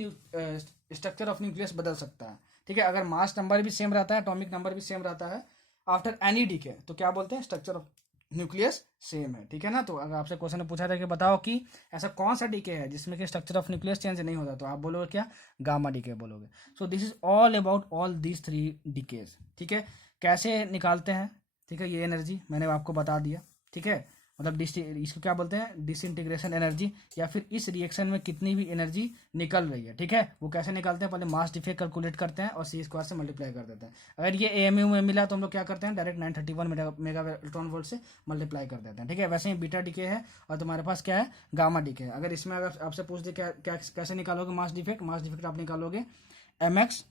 स्ट्रक्चर ऑफ न्यूक्लियस बदल सकता है, ठीक है। अगर मास नंबर भी सेम रहता है, एटॉमिक नंबर भी सेम रहता है आफ्टर एनी डीके, तो क्या बोलते हैं? स्ट्रक्चर ऑफ न्यूक्लियस सेम है, ठीक है ना। तो अगर आपसे क्वेश्चन ने पूछा था कि बताओ कि ऐसा कौन सा डीके है जिसमें कि स्ट्रक्चर ऑफ न्यूक्लियस चेंज नहीं होता, तो आप बोलोगे क्या? गामा डीके बोलोगे। So this is all about all these 3 decays, ठीक है। कैसे निकालते हैं, ठीक है, ये एनर्जी मैंने आपको बता दिया, ठीक है, मतलब इसको क्या बोलते हैं, डिसइंटीग्रेशन एनर्जी, या फिर इस रिएक्शन में कितनी भी एनर्जी निकल रही है, ठीक है। वो कैसे निकालते हैं, पहले मास डिफेक्ट कैलकुलेट करते हैं और सी स्क्वायर से मल्टीप्लाई कर देते हैं। अगर ये एएमयू में मिला तो हम लोग क्या करते हैं, डायरेक्ट 931 मेगा इलेक्ट्रॉन वोल्ट से मल्टीप्लाई कर देते हैं, ठीक है। वैसे ही बीटा डीके है और तुम्हारे पास क्या है, गामा डीके है। अगर इसमें अगर आपसे पूछ दे क्या कैसे निकालोगे मास डिफेक्ट आप निकालोगे mx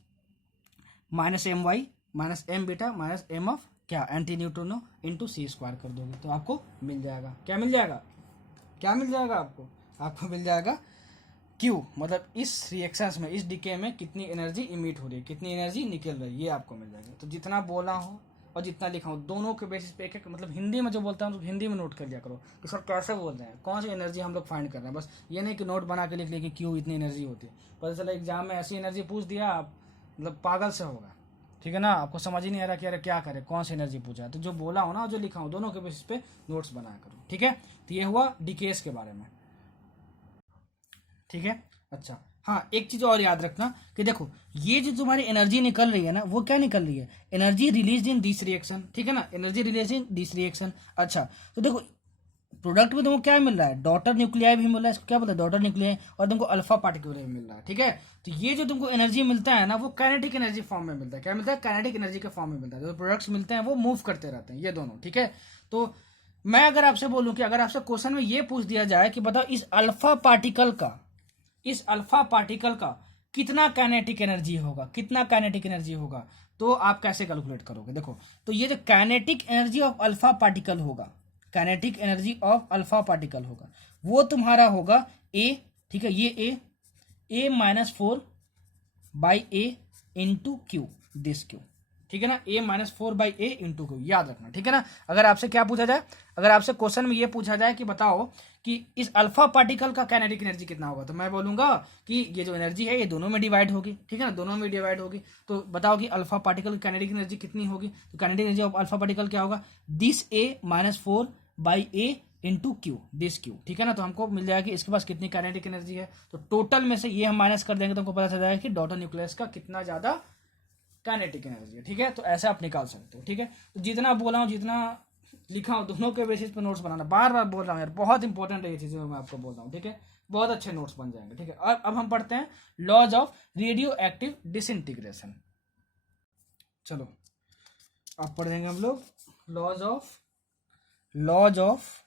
minus M Y minus M beta minus M of क्या antineutrino into C square कर दोगे तो आपको मिल जाएगा, क्या मिल जाएगा, क्या मिल जाएगा आपको मिल जाएगा क्यू, मतलब इस रिएक्शंस में, इस डीके में कितनी एनर्जी इमिट हो रही है, कितनी एनर्जी निकल रही है, ये आपको मिल जाएगा। तो जितना बोला हो और जितना लिखा हो दोनों के बेसिस पे एक मतलब हिंदी में जो बोलता हूँ तो हिंदी में नोट कर लिया करो कि सर कैसे बोल रहे हैं, कौन सी एनर्जी हम लोग फाइंड कर रहे हैं। बस ये नहीं कि नोट बना के लिख लिया कि क्यों इतनी एनर्जी होती है, पता चला एग्जाम में ऐसी एनर्जी पूछ दिया आप मतलब पागल से होगा, ठीक है ना। आपको समझ ही नहीं आ रहा कि अरे क्या करें, कौन सी एनर्जी पूछा है। तो जो बोला हो ना, जो लिखा हो, दोनों के बेसिस पे नोट्स बनाया करो, ठीक है। तो ये हुआ डीकेएस के बारे में, ठीक है। अच्छा हाँ, एक चीज और याद रखना कि देखो ये जो तुम्हारी एनर्जी निकल रही है ना, वो क्या निकल रही है, energy release in this reaction, ठीक है ना, energy release in this reaction. अच्छा तो देखो प्रोडक्ट में तुमको क्या मिल रहा है, डॉटर न्यूक्लियाई भी मिल रहा है, इसको क्या बोलते हैं, डॉटर न्यूक्लियाई, और तुमको अल्फा पार्टिकल भी मिल रहा है, ठीक है। तो ये जो तुमको एनर्जी मिलता है ना, वो काइनेटिक एनर्जी फॉर्म में मिलता है। क्या मिलता है, काइनेटिक एनर्जी के फॉर्म में मिलता है। जो प्रोडक्ट्स मिलते हैं वो मूव करते रहते हैं, ये दोनों, ठीक है। तो मैं अगर आपसे बोलूं कि अगर आपसे क्वेश्चन में ये पूछ दिया जाए कि बताओ इस अल्फा पार्टिकल का कितना काइनेटिक एनर्जी होगा, कितना काइनेटिक एनर्जी होगा, तो आप कैसे कैलकुलेट करोगे। देखो तो ये जो kinetic energy of alpha particle होगा, kinetic energy of alpha particle होगा, वो तुम्हारा होगा ए, ठीक है, ये A minus 4 by A into Q, this Q, ठीक है ना, A minus 4 by A into Q, याद रखना, ठीक है ना। अगर आपसे क्या पूछा जाए, अगर आपसे क्वेश्चन में ये पूछा जाए कि बताओ कि इस अल्फा पार्टिकल का काइनेटिक एनर्जी कितना होगा, तो मैं बोलूंगा कि ये जो एनर्जी है ये दोनों में डिवाइड होगी, ठीक है ना, दोनों में डिवाइड होगी। तो बताओ कि अल्फा पार्टिकल की काइनेटिक एनर्जी कितनी होगी, तो kinetic energy of alpha particle क्या होगा, this A minus 4 by A into Q, this Q, ठीक है ना। तो हमको मिल जाएगा कि इसके पास कितनी काइनेटिक एनर्जी है। तो टोटल में से ये हम माइनस कर देंगे तो हमको पता चल जाएगा कि डॉटर न्यूक्लियस का कितना ज्यादा काइनेटिक एनर्जी है, ठीक है। तो ऐसे आप निकाल सकते हो, ठीक है। तो जितना बोला हूँ, जितना लिखा हूँ, दोनों के बेसिस पे नोट्स बनाना, बार बार बोल रहा हूँ यार, बहुत इंपॉर्टेंट है ये चीजें, मैं आपको बोल रहा हूँ, ठीक है। बहुत अच्छे नोट्स बन जाएंगे, ठीक है। और अब हम पढ़ते हैं laws of radioactive disintegration. चलो अब पढ़ देंगे हम लोग laws of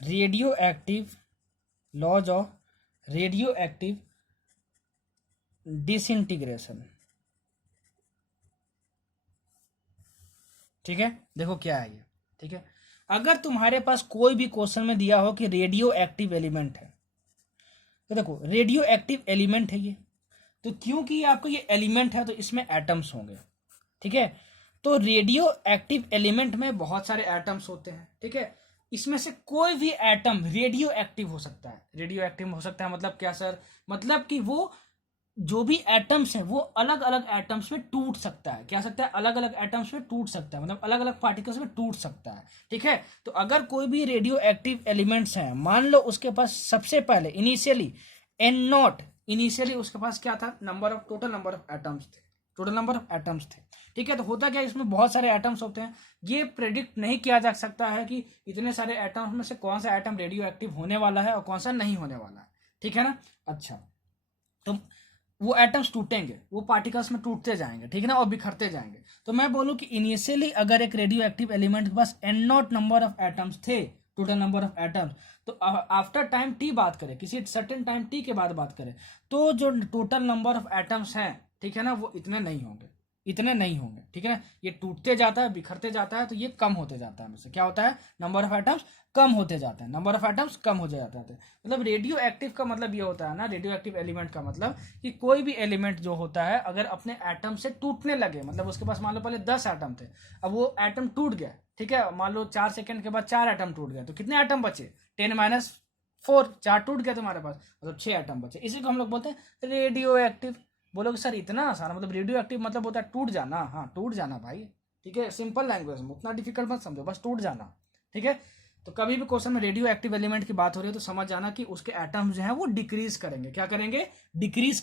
radioactive disintegration, ठीक है। देखो क्या है ये, ठीक है। अगर तुम्हारे पास कोई भी क्वेश्चन में दिया हो कि रेडियो एक्टिव एलिमेंट है, तो देखो रेडियो एक्टिव एलिमेंट है ये, तो क्योंकि ये आपको ये एलिमेंट है तो इसमें एटम्स होंगे, ठीक है। तो रेडियो एक्टिव एलिमेंट में बहुत सारे एटम्स होते हैं, ठीक है। इसमें से कोई भी एटम रेडियो एक्टिव हो सकता है। रेडियो एक्टिव हो सकता है मतलब क्या सर, मतलब कि वो जो भी एटम्स हैं वो अलग अलग एटम्स में टूट सकता है, क्या सकता है, अलग अलग एटम्स में टूट सकता है, मतलब अलग अलग पार्टिकल्स में टूट सकता है, ठीक है। तो अगर कोई भी रेडियो एक्टिव एलिमेंट्स हैं, मान लो उसके पास सबसे पहले इनिशियली N0, इनिशियली उसके पास क्या था, टोटल नंबर ऑफ एटम्स थे, ठीक है। तो होता क्या है, इसमें बहुत सारे एटम्स होते हैं, ये प्रेडिक्ट नहीं किया जा सकता है कि इतने सारे एटम्स में से कौन सा एटम रेडियो एक्टिव होने वाला है और कौन सा नहीं होने वाला है, ठीक है ना। अच्छा तो वो एटम्स टूटेंगे, वो पार्टिकल्स में टूटते जाएंगे, ठीक है ना, और बिखरते जाएंगे। तो मैं बोलूं कि इनिशियली अगर एक रेडियो एक्टिव एलिमेंट के पास N0 नंबर ऑफ एटम्स थे, टोटल नंबर ऑफ एटम्स, तो आफ्टर टाइम टी बात करें, किसी सर्टेन टाइम टी के बाद बात करें, तो जो टोटल नंबर ऑफ एटम्स हैं, ठीक है ना, वो इतने नहीं होंगे, ठीक है ना। ये टूटते जाता है, बिखरते जाता है, तो ये कम होते जाता है, हमेशा क्या होता है, नंबर ऑफ एटम्स कम होते जाते हैं, मतलब रेडियो एक्टिव का मतलब ये होता है ना, रेडियो एक्टिव एलिमेंट का मतलब कि कोई भी एलिमेंट जो होता है अगर अपने एटम से टूटने लगे, मतलब उसके पास मान लो पहले 10 एटम थे, अब वो एटम टूट गया, ठीक है, मान लो 4 सेकंड के बाद 4 एटम टूट गया, तो कितने एटम बचे, 10⁻⁴, 4 टूट गया तुम्हारे पास, मतलब 6 एटम बचे। इसी को हम लोग बोलते हैं रेडियो एक्टिव। बोलोगे सर इतना आसान, मतलब रेडियो एक्टिव मतलब होता है टूट जाना, हाँ टूट जाना भाई, ठीक है, सिंपल लैंग्वेज में, उतना डिफिकल्ट मत समझो, बस टूट जाना, ठीक है। तो कभी भी क्वेश्चन में रेडियो एक्टिव एलिमेंट की बात हो रही है तो समझ जाना कि उसके एटम्स जो हैं वो डिक्रीज करेंगे, क्या करेंगे, डिक्रीज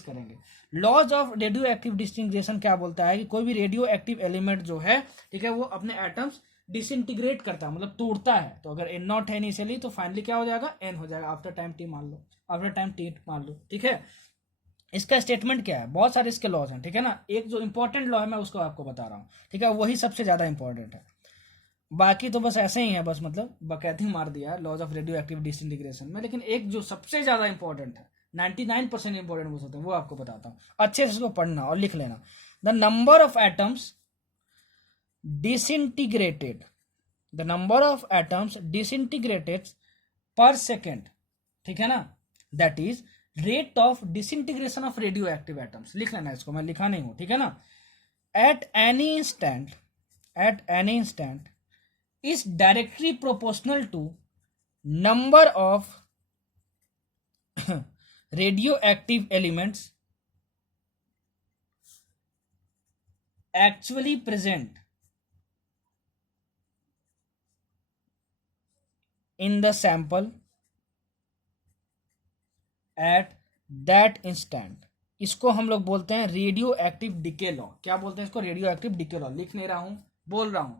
करेंगे। लॉज ऑफ रेडियो एक्टिव डिस्टिंग्रेशन क्या बोलता है कि कोई भी रेडियो एक्टिव एलिमेंट जो है, ठीक है, वो अपने एटम्स डिसइंटीग्रेट करता है, मतलब तोड़ता है। तो अगर एन नॉट है इनिशियली तो फाइनली क्या हो जाएगा, एन हो जाएगा आफ्टर टाइम टी मान लो, आफ्टर टाइम टी मान लो, ठीक है। इसका स्टेटमेंट क्या है, बहुत सारे इसके लॉज हैं, ठीक है ना। एक जो इंपॉर्टेंट लॉ है मैं उसको आपको बता रहा हूँ, ठीक है, वही सबसे ज्यादा इंपॉर्टेंट है। बाकी तो बस ऐसे ही है, बस मतलब बकैती मार दिया है laws of radioactive disintegration में। लेकिन एक जो सबसे ज्यादा इंपॉर्टेंट है, 99% इंपॉर्टेंट बोल सकते हैं, वो आपको बताता हूँ। अच्छे से इसको पढ़ना और लिख लेना। The number of atoms disintegrated, the number of atoms disintegrated per second, ठीक है ना, that is rate of disintegration of radioactive atoms। लिख लेना इसको, मैं लिखा नहीं हूं, ठीक है ना। at any instant is directly proportional to number of radioactive elements actually present in the sample at that instant। इसको हम लोग बोलते हैं रेडियो एक्टिव डिके लॉ। क्या बोलते हैं इसको, रेडियो एक्टिव डिके लॉ। लिख नहीं रहा हूं, बोल रहा हूं,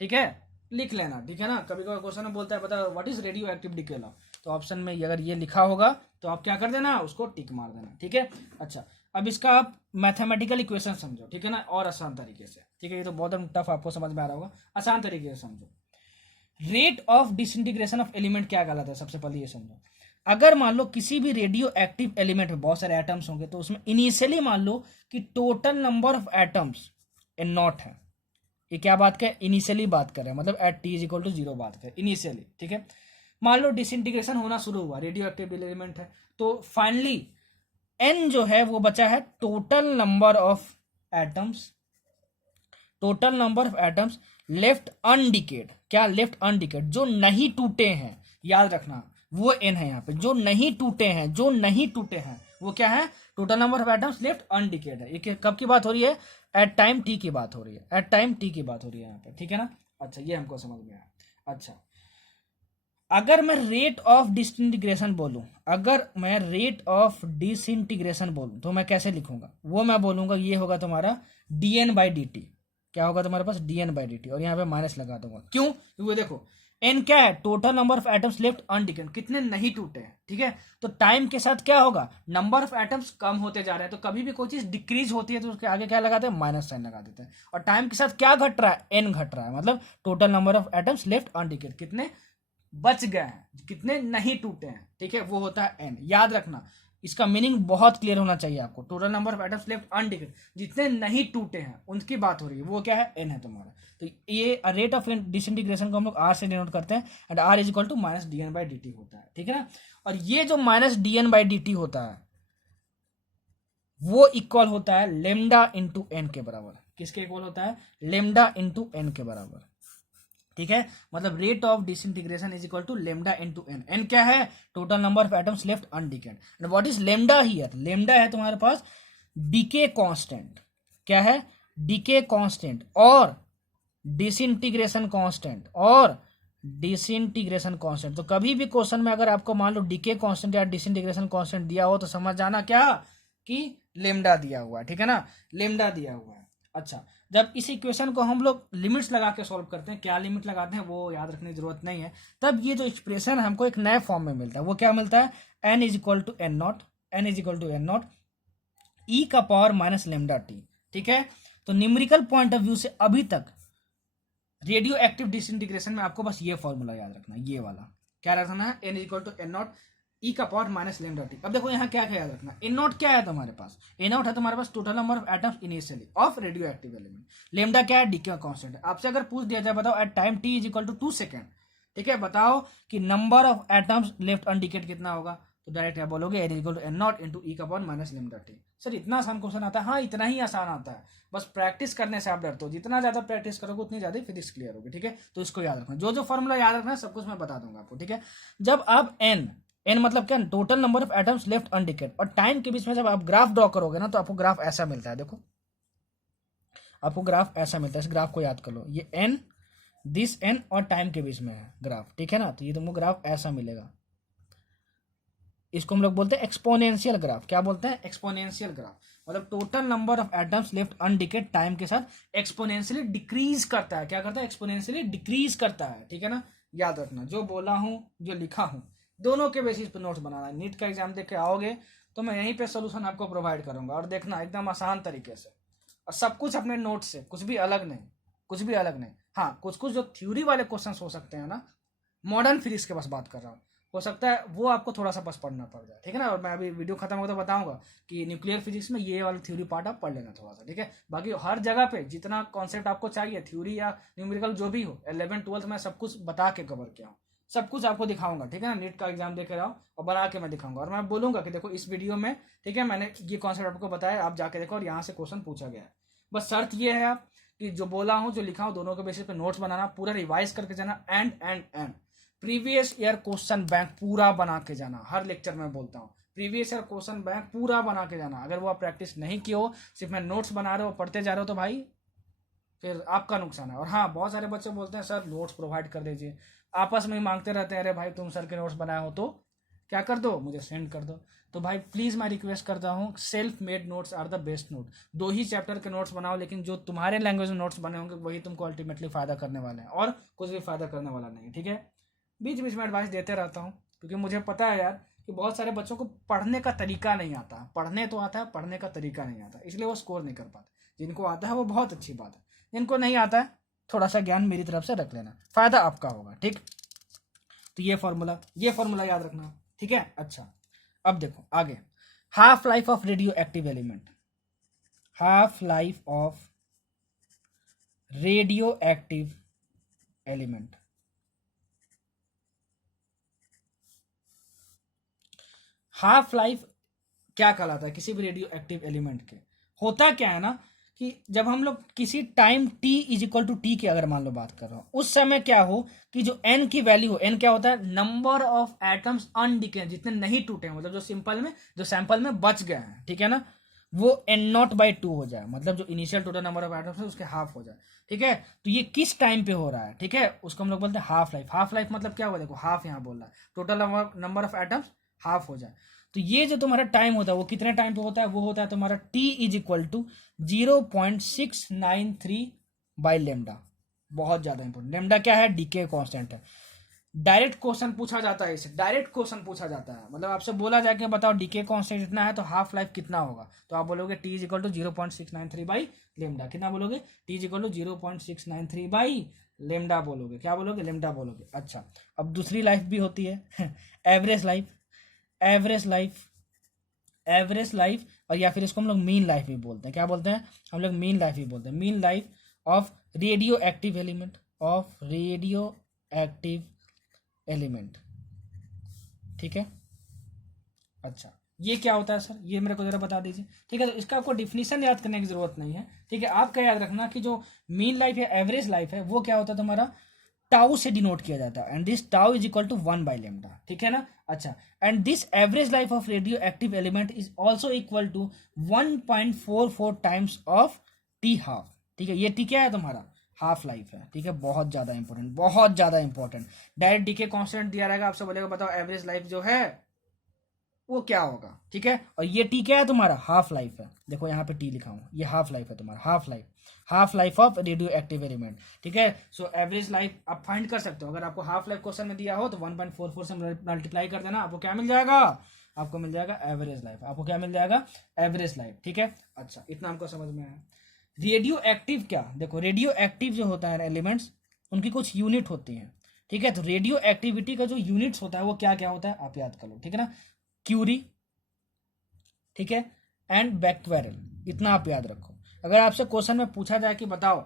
ठीक है, लिख लेना, ठीक है ना। कभी कभी क्वेश्चन में बोलता है बता what is radio active decay law, तो ऑप्शन में अगर ये लिखा होगा तो आप क्या कर देना, उसको टिक मार देना, ठीक है। अच्छा, अब इसका आप मैथमेटिकल इक्वेशन समझो, ठीक है ना, और आसान तरीके से, ठीक है। ये तो बहुत टफ आपको समझ में आ रहा होगा, आसान तरीके से समझो। Rate of disintegration of element क्या कहलाता है, सबसे पहले ये समझो। अगर मान लो किसी भी रेडियो एक्टिव एलिमेंट में बहुत सारे एटम्स होंगे, तो उसमें इनिशियली मान लो कि total number of atoms N naught है। ये क्या बात कर, इनिशियली बात कर रहे हैं, मतलब at T is equal to 0 बात कर इनिशियली, ठीक है। मान लो डिसइंटीग्रेशन होना शुरू हुआ, रेडियो एक्टिव एलिमेंट है, तो फाइनली एन जो है वो बचा है total number of atoms, total number of atoms left undecayed. क्या लेफ्ट अनडिकेड, जो नहीं टूटे हैं, याद रखना वो एन है यहाँ पे। जो नहीं टूटे हैं, जो नहीं टूटे हैं वो क्या है, total number of atoms left undecayed है। ये कब की बात हो रही है, एट टाइम टी की बात हो रही है, एट टाइम टी की बात हो रही है यहाँ पे, ठीक है ना। अच्छा, ये हमको समझ में आया। अच्छा, अगर मैं रेट ऑफ डिसइंटीग्रेशन बोलूं, अगर मैं रेट ऑफ डिसइंटीग्रेशन बोलूं तो मैं कैसे लिखूंगा, वो मैं बोलूंगा ये होगा तुम्हारा dn बाई डी टी। क्या होगा तुम्हारे पास, dn बाई डी टी, और यहाँ पे माइनस लगा दूंगा। क्यों, क्योंकि देखो एन क्या है, total number of atoms left undecayed, कितने नहीं टूटे हैं, ठीक है। तो टाइम के साथ क्या होगा, नंबर ऑफ एटम्स कम होते जा रहे हैं, तो कभी भी कोई चीज डिक्रीज होती है तो उसके आगे क्या लगाते हैं, माइनस साइन लगा देते हैं। और टाइम के साथ क्या घट रहा है, एन घट रहा है, मतलब total number of atoms left undecayed, कितने बच गए हैं, कितने नहीं टूटे हैं, ठीक है, वो होता है एन। याद रखना, इसका मीनिंग बहुत क्लियर होना चाहिए आपको। Total number of atoms left undecayed, जितने नहीं टूटे हैं उनकी बात हो रही है, वो क्या है, एन है तुम्हारा। तो ये रेट ऑफ डिसइंटीग्रेशन को हम लोग आर से डिनोट करते हैं, and R is equal to minus D N by D T होता है, ठीक है ना। और ये जो minus D N by D T होता है वो इक्वल होता है लेमडा इंटू एन के बराबर। किसके इक्वल होता है, लेमडा इंटू एन के बराबर, ठीक है। मतलब rate of disintegration is equal to lambda into N. N क्या है, total number of atoms left undecayed, and what is lambda here, lambda है तुम्हारे पास डीके कांस्टेंट। क्या है, डीके कांस्टेंट और डिसइंटीग्रेशन कांस्टेंट, और डिसइंटीग्रेशन कांस्टेंट। तो कभी भी क्वेश्चन में अगर आपको मान लो डीके कांस्टेंट या डिसइंटीग्रेशन कांस्टेंट दिया हो तो समझ जाना क्या कि लेमडा दिया हुआ है, ठीक है ना, लेमडा दिया हुआ है। अच्छा, जब इस इक्वेशन को हम लोग लिमिट्स लगा के सॉल्व करते हैं, क्या लिमिट लगाते हैं वो याद रखने की जरूरत नहीं है, तब ये जो एक्सप्रेशन हमको एक नए फॉर्म में मिलता है। वो क्या मिलता है, N is equal to N naught, N is equal to N naught E का पावर माइनस लेमडा टी, ठीक है। तो न्यूमेरिकल पॉइंट ऑफ व्यू से अभी तक रेडियो एक्टिव डिसइंटीग्रेशन में आपको बस ये फॉर्मूला याद रखना है, ये वाला क्या रखना है, N is equal to N naught E का पावर माइनस लेमडा टी। अब देखो यहाँ क्या क्या याद रखना, एन नॉट क्या है तुम्हारे पास, एन नॉट है तुम्हारे पास total number of atoms initially of radioactive element. Lambda क्या है, डीके कांस्टेंट है। आपसे अगर पूछ दिया जाए बताओ at time T is equal to 2 second, ठीक है, बताओ कि number of atoms left undecayed कितना होगा, तो डायरेक्ट क्या बोलोगे, N is equal to N naught into E का power minus lambda T. Sir इतना आसान क्वेश्चन आता है, हाँ इतना ही आसान आता है, बस प्रैक्टिस करने से आप डरते हो। जितना ज्यादा प्रैक्टिस करोगे उतनी ज्यादा फिजिक्स क्लियर होगी, ठीक है। तो इसको याद रखना, जो जो फॉर्मूला याद रखना है सब कुछ मैं बता दूंगा आपको, ठीक है। जब आप एन मतलब क्या, total number of atoms left undecayed, और टाइम के बीच में जब आप ग्राफ ड्रॉ करोगे ना तो आपको ग्राफ ऐसा मिलता है। देखो आपको ग्राफ ऐसा मिलता है, इस ग्राफ को याद कर लो, ये एन, दिस एन और टाइम के बीच में है ग्राफ, ठीक है ना। तो ये तुमको ग्राफ ऐसा मिलेगा, इसको हम लोग बोलते हैं एक्सपोनेंशियल ग्राफ। क्या बोलते हैं, एक्सपोनेंशियल ग्राफ। मतलब total number of atoms left undecayed time के साथ एक्सपोनेंशियली डिक्रीज करता है। क्या करता है? एक्सपोनेंशियली डिक्रीज करता है। ठीक है ना, याद रखना, जो बोला हूँ जो लिखा हूँ दोनों के बेसिस पे नोट्स बनाना है। नीट का एग्जाम दे के आओगे तो मैं यहीं पे सोल्यूशन आपको प्रोवाइड करूंगा, और देखना एकदम आसान तरीके से, और सब कुछ अपने नोट से, कुछ भी अलग नहीं, कुछ भी अलग नहीं। हाँ, कुछ कुछ जो थ्योरी वाले क्वेश्चन हो सकते हैं ना, मॉडर्न फिजिक्स के बस बात कर रहा हूँ, हो सकता है वो आपको थोड़ा सा बस पढ़ना पड़ जाए। ठीक है ना, और मैं अभी वीडियो खत्म हो तो बताऊंगा कि न्यूक्लियर फिजिक्स में ये वाला थ्योरी पार्ट आप पढ़ लेना थोड़ा सा। ठीक है, बाकी हर जगह पे जितना कॉन्सेप्ट आपको चाहिए, थ्योरी या न्यूमेरिकल जो भी हो, 11th-12th में सब कुछ बता के कवर किया हूँ, सब कुछ आपको दिखाऊंगा। ठीक है ना, नीट का एग्जाम दे के आओ और बना के मैं दिखाऊंगा, और मैं बोलूंगा कि देखो इस वीडियो में, ठीक है, मैंने ये कॉन्सेप्ट आपको बताया, आप जाके देखो और यहाँ से क्वेश्चन पूछा गया है। बस शर्त ये है आप कि जो बोला हूँ जो लिखा हूँ दोनों के बेसिस पे नोट्स बनाना, पूरा रिवाइज करके जाना, and previous year question bank पूरा बना के जाना। हर लेक्चर में बोलता हूँ प्रीवियस ईयर क्वेश्चन बैंक पूरा बना के जाना। अगर वो आप प्रैक्टिस नहीं किए हो, सिर्फ मैं नोट्स बना रहे हो, पढ़ते जा रहे हो, तो भाई फिर आपका नुकसान है। और हाँ, बहुत सारे बच्चे बोलते हैं सर नोट्स प्रोवाइड कर दीजिए, आपस में ही मांगते रहते हैं, अरे भाई तुम सर के नोट्स बनाए हो तो क्या कर दो, मुझे सेंड कर दो। तो भाई प्लीज़ मैं रिक्वेस्ट करता हूँ, self made notes are the best note. 2 ही चैप्टर के नोट्स बनाओ, लेकिन जो तुम्हारे लैंग्वेज में नोट्स बने होंगे वही तुमको अल्टीमेटली फ़ायदा करने वाले हैं, और कुछ भी फ़ायदा करने वाला नहीं। ठीक है, बीच बीच में एडवाइस देते रहता हूँ, क्योंकि मुझे पता है यार कि बहुत सारे बच्चों को पढ़ने का तरीका नहीं आता। पढ़ने तो आता है, पढ़ने का तरीका नहीं आता, इसलिए वो स्कोर नहीं कर पाते। जिनको आता है वो बहुत अच्छी बात है, जिनको नहीं आता है थोड़ा सा ज्ञान मेरी तरफ से रख लेना, फ़ायदा आपका होगा। ठीक, तो ये फॉर्मूला याद रखना। ठीक है, अच्छा अब देखो आगे, half life of radioactive element, half life of radioactive element. Half life क्या कहलाता है किसी भी रेडियो एक्टिव एलिमेंट के? होता क्या है ना कि जब हम लोग किसी time t is equal to T की अगर मान लो बात कर रहा हूँ, उस समय क्या हो कि जो n की वैल्यू हो, n क्या होता है? नंबर ऑफ एटम्स अनडिके, जितने नहीं टूटे, मतलब जो सैंपल में बच गए हैं, ठीक है ना, वो n0/2 हो जाए, मतलब जो initial total number of atoms है उसके हाफ हो जाए। ठीक है, तो ये किस टाइम पे हो रहा है? ठीक है, उसको हम लोग बोलते हैं हाफ लाइफ। हाफ लाइफ मतलब क्या हुआ? देखो हाफ यहाँ बोल रहा है, total number of atoms half हो जाए। तो ये जो तुम्हारा टाइम होता है वो कितने टाइम पे होता है? वो होता है तुम्हारा t इज इक्वल टू 0.693/लेमडा। बहुत ज्यादा इंपॉर्टेंट, लेमडा क्या है? डीके कांस्टेंट है। डायरेक्ट क्वेश्चन पूछा जाता है, इसे डायरेक्ट क्वेश्चन पूछा जाता है, मतलब आपसे बोला जाए कि बताओ डीके कांस्टेंट इतना है तो हाफ लाइफ कितना होगा, तो आप बोलोगे t इज इक्वल टू 0.693/लेमडा। कितना बोलोगे? t इज इक्वल टू 0.693/लेमडा बोलोगे। क्या बोलोगे? लेमडा बोलोगे। अच्छा, अब दूसरी लाइफ भी होती है एवरेज लाइफ, एवरेज लाइफ, और या फिर इसको हम लोग मीन लाइफ भी बोलते हैं। क्या बोलते हैं हम लोग? मीन लाइफ भी बोलते हैं। Mean life of radioactive element, of radioactive element. ठीक है, अच्छा ये क्या होता है सर? ये मेरे को जरा बता दीजिए। ठीक है, तो इसका आपको डिफिनीशन याद करने की जरूरत नहीं है। ठीक है, आप क्या याद रखना कि जो मीन लाइफ या एवरेज लाइफ है वो क्या होता है तुम्हारा? टाउ से डिनोट किया जाता है, and this tau is equal to 1/लेमडा। ठीक है ना, अच्छा, and this average life of radioactive element is also equal to 1.44 times of T half. ठीक है, ये टी क्या है तुम्हारा? हाफ लाइफ है। ठीक है, बहुत ज्यादा इंपॉर्टेंट, बहुत ज्यादा इंपॉर्टेंट। डायरेक्ट डीके कांस्टेंट दिया रहेगा, आपसे बोलेगा बताओ एवरेज लाइफ जो है वो क्या होगा। ठीक है, और ये टी क्या है तुम्हारा? हाफ लाइफ है। देखो यहाँ पे टी लिखा हूँ, ये हाफ लाइफ है तुम्हारा, half life of radioactive element. ठीक है, सो एवरेज लाइफ आप फाइंड कर सकते हो। अगर आपको हाफ लाइफ क्वेश्चन में दिया हो तो 1.44 से मल्टीप्लाई कर देना, आपको क्या मिल जाएगा? आपको मिल जाएगा एवरेज लाइफ। आपको क्या मिल जाएगा? Average life. ठीक है, अच्छा इतना हमको समझ में आया। रेडियो एक्टिव क्या? देखो रेडियो एक्टिव जो होता है एलिमेंट्स, उनकी कुछ यूनिट होती हैं। ठीक है, तो रेडियो एक्टिविटी का जो यूनिट्स होता है वो क्या क्या होता है आप याद कर लो। ठीक है ना, क्यूरी, ठीक है, एंड बैक्वेरल, इतना आप याद रखो। अगर आपसे क्वेश्चन में पूछा जाए कि बताओ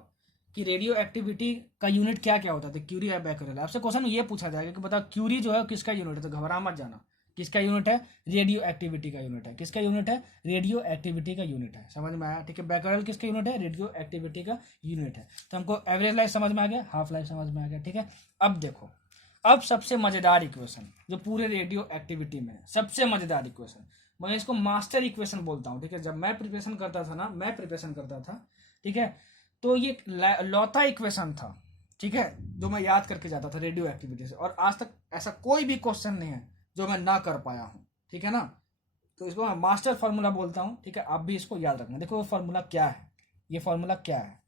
कि रेडियो एक्टिविटी का यूनिट क्या क्या होता है, तो क्यूरी या बैक्वेरल। आपसे क्वेश्चन में ये पूछा जाएगा कि बताओ क्यूरी जो है किसका यूनिट है, तो घबरा मत जाना। किसका यूनिट है? रेडियो एक्टिविटी का यूनिट है। किसका यूनिट है? रेडियो एक्टिविटी का यूनिट है। समझ में आया? ठीक है, बैक्वेरल किसका यूनिट है? रेडियो एक्टिविटी का यूनिट है। तो हमको एवरेज लाइफ समझ में आ गया, हाफ लाइफ समझ में आ गया। ठीक है, अब देखो, अब सबसे मजेदार इक्वेशन जो पूरे रेडियो एक्टिविटी में है, सबसे मजेदार इक्वेशन, मैं इसको मास्टर इक्वेशन बोलता हूँ। ठीक है, जब मैं प्रिपरेशन करता था, ठीक है, तो ये लौता इक्वेशन था, ठीक है, जो मैं याद करके जाता था रेडियो एक्टिविटी से, और आज तक ऐसा कोई भी क्वेश्चन नहीं है जो मैं ना कर पाया हूँ। ठीक है ना, तो इसको मैं मास्टर फार्मूला बोलता हूँ, ठीक है। आप भी इसको याद रखना। देखो वो फार्मूला क्या है, ये फार्मूला क्या है,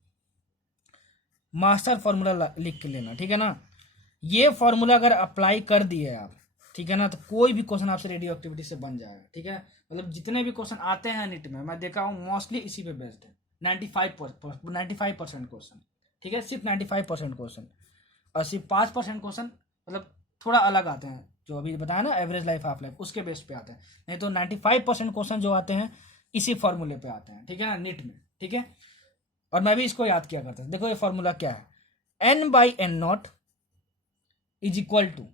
मास्टर फार्मूला लिख के लेना, ठीक है ना। ये फार्मूला अगर अप्लाई कर दिए आप, ठीक है ना, तो कोई भी क्वेश्चन आपसे रेडियो एक्टिविटी से बन जाएगा, ठीक है। मतलब जितने भी क्वेश्चन आते हैं नीट में, मैं देखा हूँ मोस्टली इसी पे बेस्ड है। 95% क्वेश्चन, ठीक है, सिर्फ 95% क्वेश्चन, और सिर्फ 5% क्वेश्चन मतलब थोड़ा अलग आते हैं, जो अभी बताया ना एवरेज लाइफ हाफ लाइफ, उसके बेस पे आते हैं। नहीं तो 95% क्वेश्चन जो आते हैं इसी फॉर्मूले पे आते हैं, ठीक है ना, नीट में, ठीक है। और मैं भी इसको याद किया करता था। देखो ये फॉर्मूला क्या है, n/n0 is equal to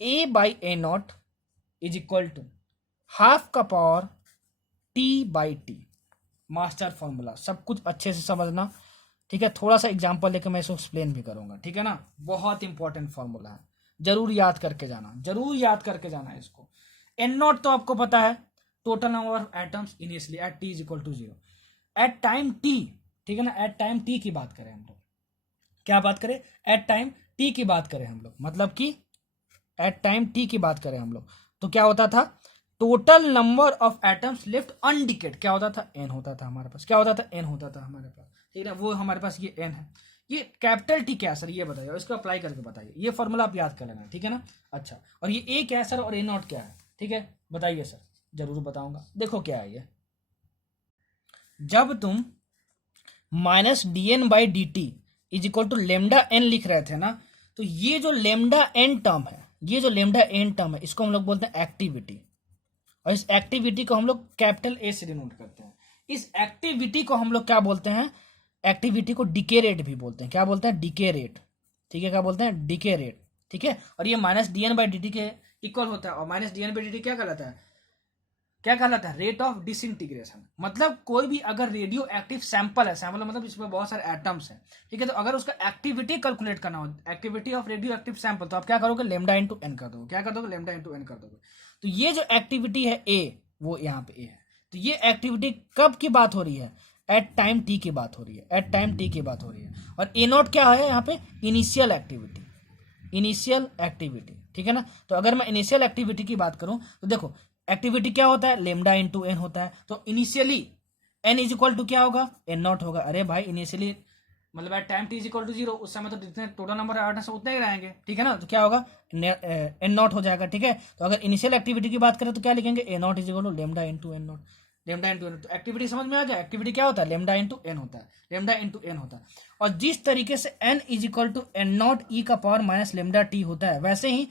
a/a0 is equal to half का पावर t/t। मास्टर फॉर्मूला, सब कुछ अच्छे से समझना, ठीक है। थोड़ा सा एग्जांपल लेकर मैं इसको एक्सप्लेन भी करूंगा, ठीक है ना। बहुत इंपॉर्टेंट फॉर्मूला है, जरूर याद करके जाना, जरूर याद करके जाना इसको। n0 तो आपको पता है, total number of atoms initially at t is equal to 0 at time t, ठीक है ना। एट टाइम t की बात करें हम लोग, क्या बात करें, एट टाइम t की बात करें हम लोग, मतलब कि एट टाइम t की बात करें हम लोग, तो क्या होता था, total number of atoms left undecayed क्या होता था, n होता था हमारे पास, क्या होता था, n होता था हमारे पास, ठीक है ना। वो हमारे पास ये n है। ये कैपिटल टी क्या है सर, ये बताइए, और इसको अप्लाई करके बताइए। ये फॉर्मूला आप याद कर लेना, ठीक है ना। अच्छा, और ये a क्या है सर, और a0 क्या है, ठीक है, बताइए सर। जरूर बताऊंगा। देखो क्या है ये, जब तुम -dn/dt is equal to lambda n लिख रहे थे ना, तो ये जो लेमडा n टर्म है, ये जो लेमडा n टर्म है, इसको हम लोग बोलते हैं एक्टिविटी, और इस एक्टिविटी को हम लोग कैपिटल ए से डिनोट करते हैं। इस एक्टिविटी को हम लोग क्या बोलते हैं, एक्टिविटी को डिके रेट भी बोलते हैं। क्या बोलते हैं, डिके रेट, ठीक है, क्या बोलते हैं, डिके रेट, ठीक है। और ये -dn/dt के इक्वल होता है, और -dn/dt क्या कहलाता है, क्या कहलाता है, रेट ऑफ डिसइंटीग्रेशन। मतलब कोई भी अगर रेडियो एक्टिव सैंपल है, सैंपल मतलब इसमें बहुत सारे एटम्स हैं, ठीक है, तो अगर उसका एक्टिविटी कैलकुलेट करना हो, activity of radio active sample, तो आप क्या करोगे, लेमडा इंटू एन कर दोगे, क्या कर दोगे, लेमडा इंटू एन कर दोगे। तो ये जो एक्टिविटी है ए, वो यहाँ पे ए है। तो ये एक्टिविटी कब की बात हो रही है, एट टाइम टी की बात हो रही है, एट टाइम टी की बात हो रही है। और ए0 क्या है यहाँ पे, इनिशियल एक्टिविटी, इनिशियल एक्टिविटी, ठीक है ना। तो अगर मैं इनिशियल एक्टिविटी की बात करूं, तो देखो एक्टिविटी क्या होता है, लेमडा इंटू एन होता है। तो initially N is equal to क्या होगा, n0 होगा। अरे भाई इनिशियली मतलब at time t is equal to 0, उस समय तो जितने टोटल नंबर है एटम्स उतने ही रहेंगे, ठीक है ना। तो क्या होगा, n0 हो जाएगा, ठीक है। तो अगर इनिशियल एक्टिविटी की बात करें तो क्या लिखेंगे, a0 is equal to lambda into n0, lambda into N. तो एक्टिविटी समझ में आ गया, एक्टिविटी क्या होता है, लेमडा इंटू एन होता है, लेमडा इंटू एन होता है। और जिस तरीके से n is equal to n0 e का पावर माइनस लेमडा टी होता है, वैसे ही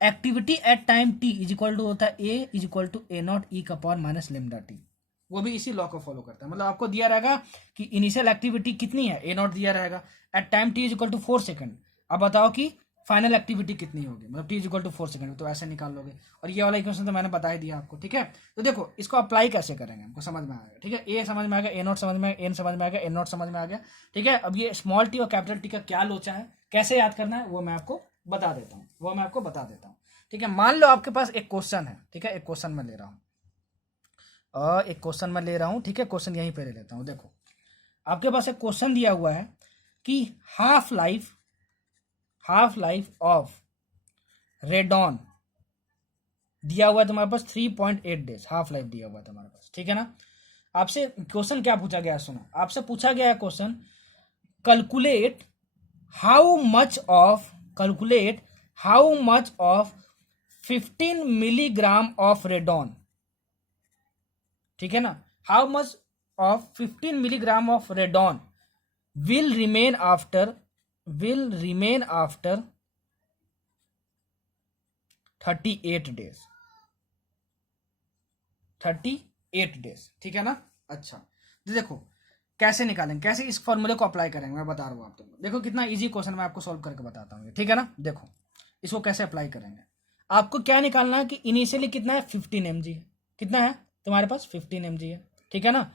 activity at time t is equal to होता है a is equal to a0 e का पावर माइनस लेमडा टी। वो भी इसी लॉ को फॉलो करता है। मतलब आपको दिया रहेगा कि इनिशियल एक्टिविटी कितनी है, a0 दिया रहेगा, at time t is equal to 4 second. अब बताओ कि फाइनल एक्टिविटी कितनी होगी, मतलब t is equal to 4 second, तो ऐसे निकाल लोगे। और ये वाला इक्वेशन तो मैंने बता ही दिया आपको, ठीक है। तो देखो इसको अप्लाई कैसे करेंगे, हमको समझ में आएगा, ठीक है। ए समझ में आ गया, a0 समझ में आ गया, n समझ में आ गया, n0 समझ में आ गया, ठीक है। अब ये स्मॉल टी और कैपिटल टी का क्या लोचा है, कैसे याद करना है, वो मैं आपको बता देता हूँ, ठीक है। मान लो आपके पास एक क्वेश्चन है, ठीक है, एक क्वेश्चन मैं ले रहा हूँ, ठीक है। क्वेश्चन यहीं पे ले लेता हूँ। देखो आपके पास एक क्वेश्चन दिया हुआ है कि हाफ लाइफ ऑफ रेडॉन दिया हुआ है तुम्हारे पास 3.8 डेज, हाफ लाइफ दिया हुआ है तुम्हारे पास, ठीक है ना। आपसे क्वेश्चन क्या पूछा गया है, सुनो, आपसे पूछा गया है question, calculate how much of 15 milligram of radon, ठीक है ना। How much of 15 milligram of radon will remain after 38 days, 38 days, ठीक है ना। अच्छा तो देखो कैसे निकालेंगे, कैसे इस फॉर्मूले को अप्लाई करेंगे, मैं बता रहा हूँ आपको। देखो कितना इजी क्वेश्चन मैं आपको सॉल्व करके बताता हूँ, ठीक है ना। देखो इसको कैसे अप्लाई करेंगे, आपको क्या निकालना है कि इनिशियली कितना है, 15 mg है, कितना है तुम्हारे पास, 15 mg है, ठीक है ना।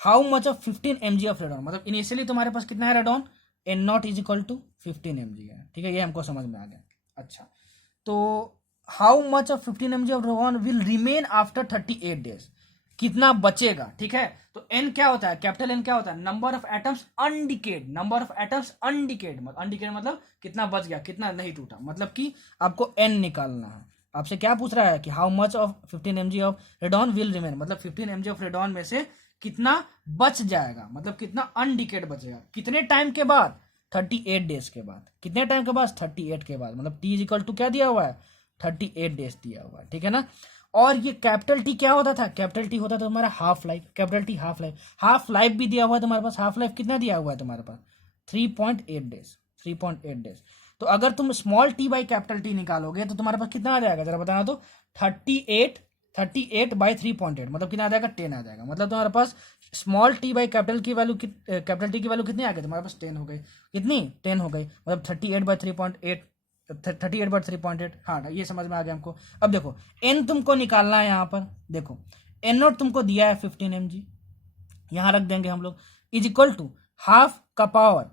How much of 15 mg of radon, मतलब इनिशियली तुम्हारे पास कितना है radon, n0 is equal to 15 mg है, ठीक है, ये हमको समझ में आ गया। अच्छा तो how much of 15 mg of radon will remain after 38 days, कितना बचेगा, ठीक है। तो n क्या होता है, कैपिटल N क्या होता है, नंबर ऑफ एटम्स अनडिकेड, अनडिकेड मतलब कितना बच गया, कितना नहीं टूटा, मतलब कि आपको n निकालना है। आपसे क्या पूछ रहा है कि how much of 15 mg of radon will remain, मतलब 15 mg ऑफ रेडॉन में से कितना बच जाएगा, मतलब कितना अनडिकेड बचेगा, कितने टाइम के बाद, 38 डेज के बाद। कितने टाइम के बाद, 38 के बाद, मतलब टी इज इक्वल टू क्या दिया हुआ है, 38 डेज दिया हुआ है, ठीक है ना। और ये कैपिटल टी क्या होता था, कैपिटल टी होता था तुम्हारा half life, capital T half life भी दिया हुआ है तुम्हारे पास। हाफ लाइफ कितना दिया हुआ है तुम्हारे पास, 3.8 डेज, 3.8 डेज। तो अगर तुम small T by capital T निकालोगे तो तुम्हारे पास कितना आ जाएगा, जरा बताना तो। 38 बाई 3.8 मतलब कितना आ जाएगा, 10 आ जाएगा। मतलब तुम्हारे पास स्मॉल टी बाई कैपिटल की वैल्यू, कैपिटल टी की वैल्यू कितनी आ गई तुम्हारे पास, 10 हो गई। कितनी, 10 हो गई, मतलब 38/3.8, हाँ ये समझ में आ गया हमको। अब देखो एन तुमको निकालना है यहाँ पर, देखो एन नोट तुमको दिया है 15 mg, यहाँ रख देंगे हम लोग, इज इक्वल टू हाफ का power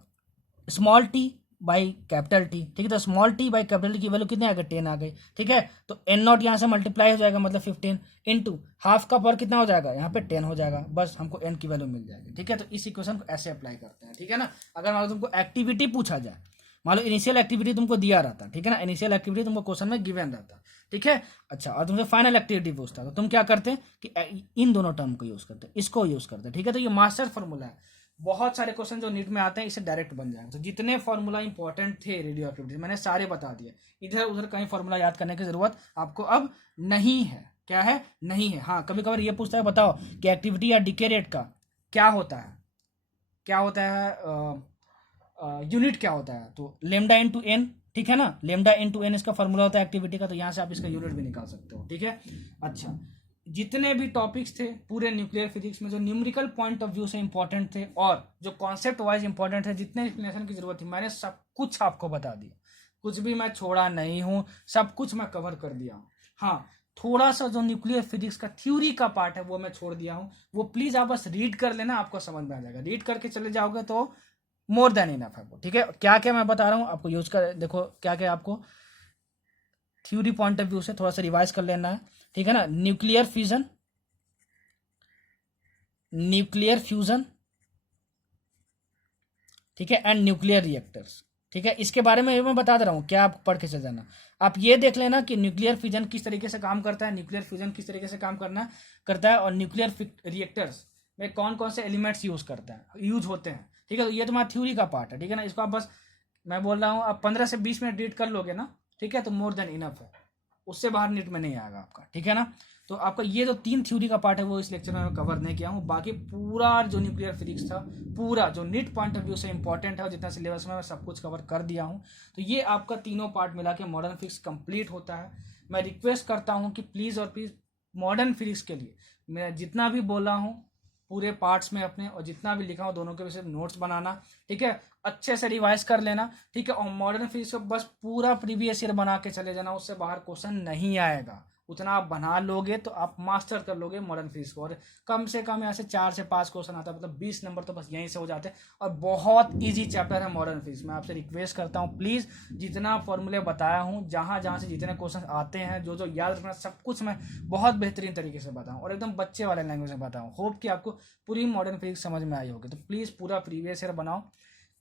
small T by capital T, ठीक है। तो small T by capital T की वैल्यू कितनी आ गई, 10 आ गई, ठीक है। तो एन नॉट यहाँ से मल्टीप्लाई हो जाएगा, मतलब 15 इंटू हाफ का पावर कितना हो जाएगा, यहाँ पे 10 हो जाएगा, बस हमको एन की वैल्यू मिल जाएगी, ठीक है। तो इस इक्वेशन को ऐसे अप्लाई करते हैं, ठीक है ना। अगर मान लो तुमको एक्टिविटी पूछा जाए, मान लो इनिशियल एक्टिविटी तुमको दिया रहता, ठीक है ना, इनिशियल एक्टिविटी तुमको क्वेश्चन में गिवन रहता, ठीक है। अच्छा, और तुमसे फाइनल एक्टिविटी पूछता तो तुम क्या करते कि इन दोनों टर्म को यूज करते, इसको यूज करते, ठीक है। तो ये मास्टर फॉर्मूला है, बहुत सारे क्वेश्चन जो नीट में आते हैं इससे डायरेक्ट बन जाएंगे। तो जितने फॉर्मूला इंपॉर्टेंट थे रेडियो एक्टिविटी मैंने सारे बता दिए, इधर उधर कहीं फॉर्मूला याद करने की जरूरत आपको अब नहीं है। क्या है, नहीं है। हाँ, कभी कभार ये पूछता है बताओ कि एक्टिविटी या डीके रेट का क्या होता है, क्या होता है, यूनिट क्या होता है, तो लेमडा इंटू एन, ठीक है ना, लेमडा इंटू एन इसका फॉर्मूला होता है एक्टिविटी का। तो यहाँ से आप इसका यूनिट भी निकाल सकते हो, ठीक है। अच्छा, जितने भी टॉपिक्स थे पूरे न्यूक्लियर फिजिक्स में जो न्यूमेरिकल पॉइंट ऑफ व्यू से इंपॉर्टेंट थे और जो कॉन्सेप्ट वाइज इंपॉर्टेंट थे, जितने एक्सप्लेनेशन की जरूरत थी मैंने सब कुछ आपको बता दिया, कुछ भी मैं छोड़ा नहीं हूँ, सब कुछ मैं कवर कर दिया हूँ। हाँ, थोड़ा सा जो न्यूक्लियर फिजिक्स का थ्योरी का पार्ट है वो मैं छोड़ दिया हूँ, वो प्लीज आप बस रीड कर लेना, आपको समझ में आ जाएगा। रीड करके चले जाओगे तो मोर देन इनफ है वो, ठीक है। क्या क्या मैं बता रहा हूँ आपको यूज कर, देखो क्या क्या आपको थ्योरी पॉइंट ऑफ व्यू से थोड़ा सा रिवाइज कर लेना है, ठीक है ना। न्यूक्लियर फ्यूजन, न्यूक्लियर फ्यूजन, ठीक है, एंड न्यूक्लियर रिएक्टर्स, ठीक है। इसके बारे में मैं बता दे रहा हूँ, क्या आप पढ़ के चल जाना। आप ये देख लेना कि न्यूक्लियर फ्यूजन किस तरीके से काम करता है, न्यूक्लियर फ्यूजन किस तरीके से काम करता है, और न्यूक्लियर रिएक्टर्स में कौन कौन से एलिमेंट्स यूज होते हैं, ठीक है। तो ये तुम्हारा थ्योरी का पार्ट है, ठीक है ना। इसको आप बस, मैं बोल रहा हूँ, आप 15 से 20 मिनट रीड कर लोगे ना, ठीक है, तो मोर देन इनफ है, उससे बाहर नीट में नहीं आएगा आपका, ठीक है ना। तो आपका ये जो 3 थ्योरी का पार्ट है वो इस लेक्चर में मैं कवर नहीं किया हूँ। बाकी पूरा जो न्यूक्लियर फिजिक्स था, पूरा जो नीट पॉइंट ऑफ व्यू से इंपॉर्टेंट है और जितना सिलेबस में मैं सब कुछ कवर कर दिया हूँ। तो ये आपका तीनों पार्ट मिला के मॉडर्न फिजिक्स कंप्लीट होता है। मैं रिक्वेस्ट करता हूँ कि प्लीज़ और प्लीज़ मॉडर्न फिजिक्स के लिए मैं जितना भी बोला हूँ पूरे पार्ट्स में अपने, और जितना भी लिखा हूँ दोनों के विषय नोट्स बनाना, ठीक है, अच्छे से रिवाइज कर लेना, ठीक है। और मॉडर्न फिजिक्स को बस पूरा प्रीवियस ईयर बना के चले जाना, उससे बाहर क्वेश्चन नहीं आएगा। उतना आप बना लोगे तो आप मास्टर कर लोगे मॉडर्न फिजिक्स को, और कम से कम यहाँ से 4 से 5 क्वेश्चन आता है, मतलब 20 नंबर तो बस यहीं से हो जाते हैं। और बहुत इजी चैप्टर है मॉडर्न फिजिक्स। मैं आपसे रिक्वेस्ट करता हूँ प्लीज़, जितना फॉर्मूले बताया हूँ, जहाँ जहाँ से जितने क्वेश्चन आते हैं, जो जो याद रखना, सब कुछ मैं बहुत बेहतरीन तरीके से बताऊँ और एकदम बच्चे वाले लैंग्वेज में बताऊँ। होप कि आपको पूरी मॉडर्न फिजिक्स समझ में आई होगी। तो प्लीज़ पूरा प्रीवियस ईयर बनाओ।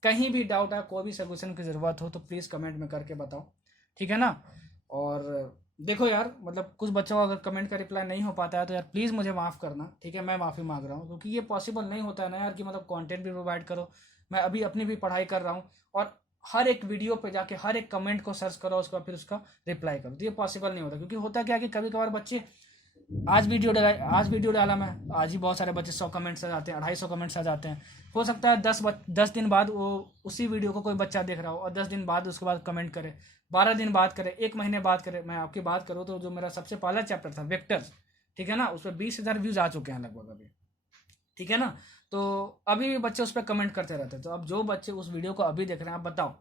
कहीं भी डाउट है, कोई भी सजेशन की ज़रूरत हो तो प्लीज़ कमेंट में करके बताओ, ठीक है ना। और देखो यार, मतलब कुछ बच्चों का अगर कमेंट का रिप्लाई नहीं हो पाता है तो यार प्लीज़ मुझे माफ़ करना, ठीक है। मैं माफ़ी मांग रहा हूँ, क्योंकि ये पॉसिबल नहीं होता है ना यार कि मतलब कंटेंट भी प्रोवाइड करो। मैं अभी अपनी भी पढ़ाई कर रहा हूँ और हर एक वीडियो पे जाके हर एक कमेंट को सर्च करो, उसका फिर उसका रिप्लाई करो, तो ये पॉसिबल नहीं होता। क्योंकि होता क्या है कि कभी कभार बच्चे आज वीडियो डाला मैं, आज ही बहुत सारे बच्चे 100 कमेंट्स आ जाते हैं, 250 कमेंट्स आ जाते हैं। हो सकता है 10 दिन बाद वो उसी वीडियो को कोई बच्चा देख रहा हो और 10 दिन बाद उसके बाद कमेंट करे, 12 दिन बाद करे, 1 महीने बाद करे। मैं आपकी बात करूँ तो जो मेरा सबसे पहला चैप्टर था वेक्टर्स, ठीक है ना, उस पर 20,000 व्यूज आ चुके हैं लगभग अभी, ठीक है ना। तो अभी भी बच्चे उस पर कमेंट करते रहते हैं। तो अब जो बच्चे उस वीडियो को अभी देख रहे हैं, आप बताओ,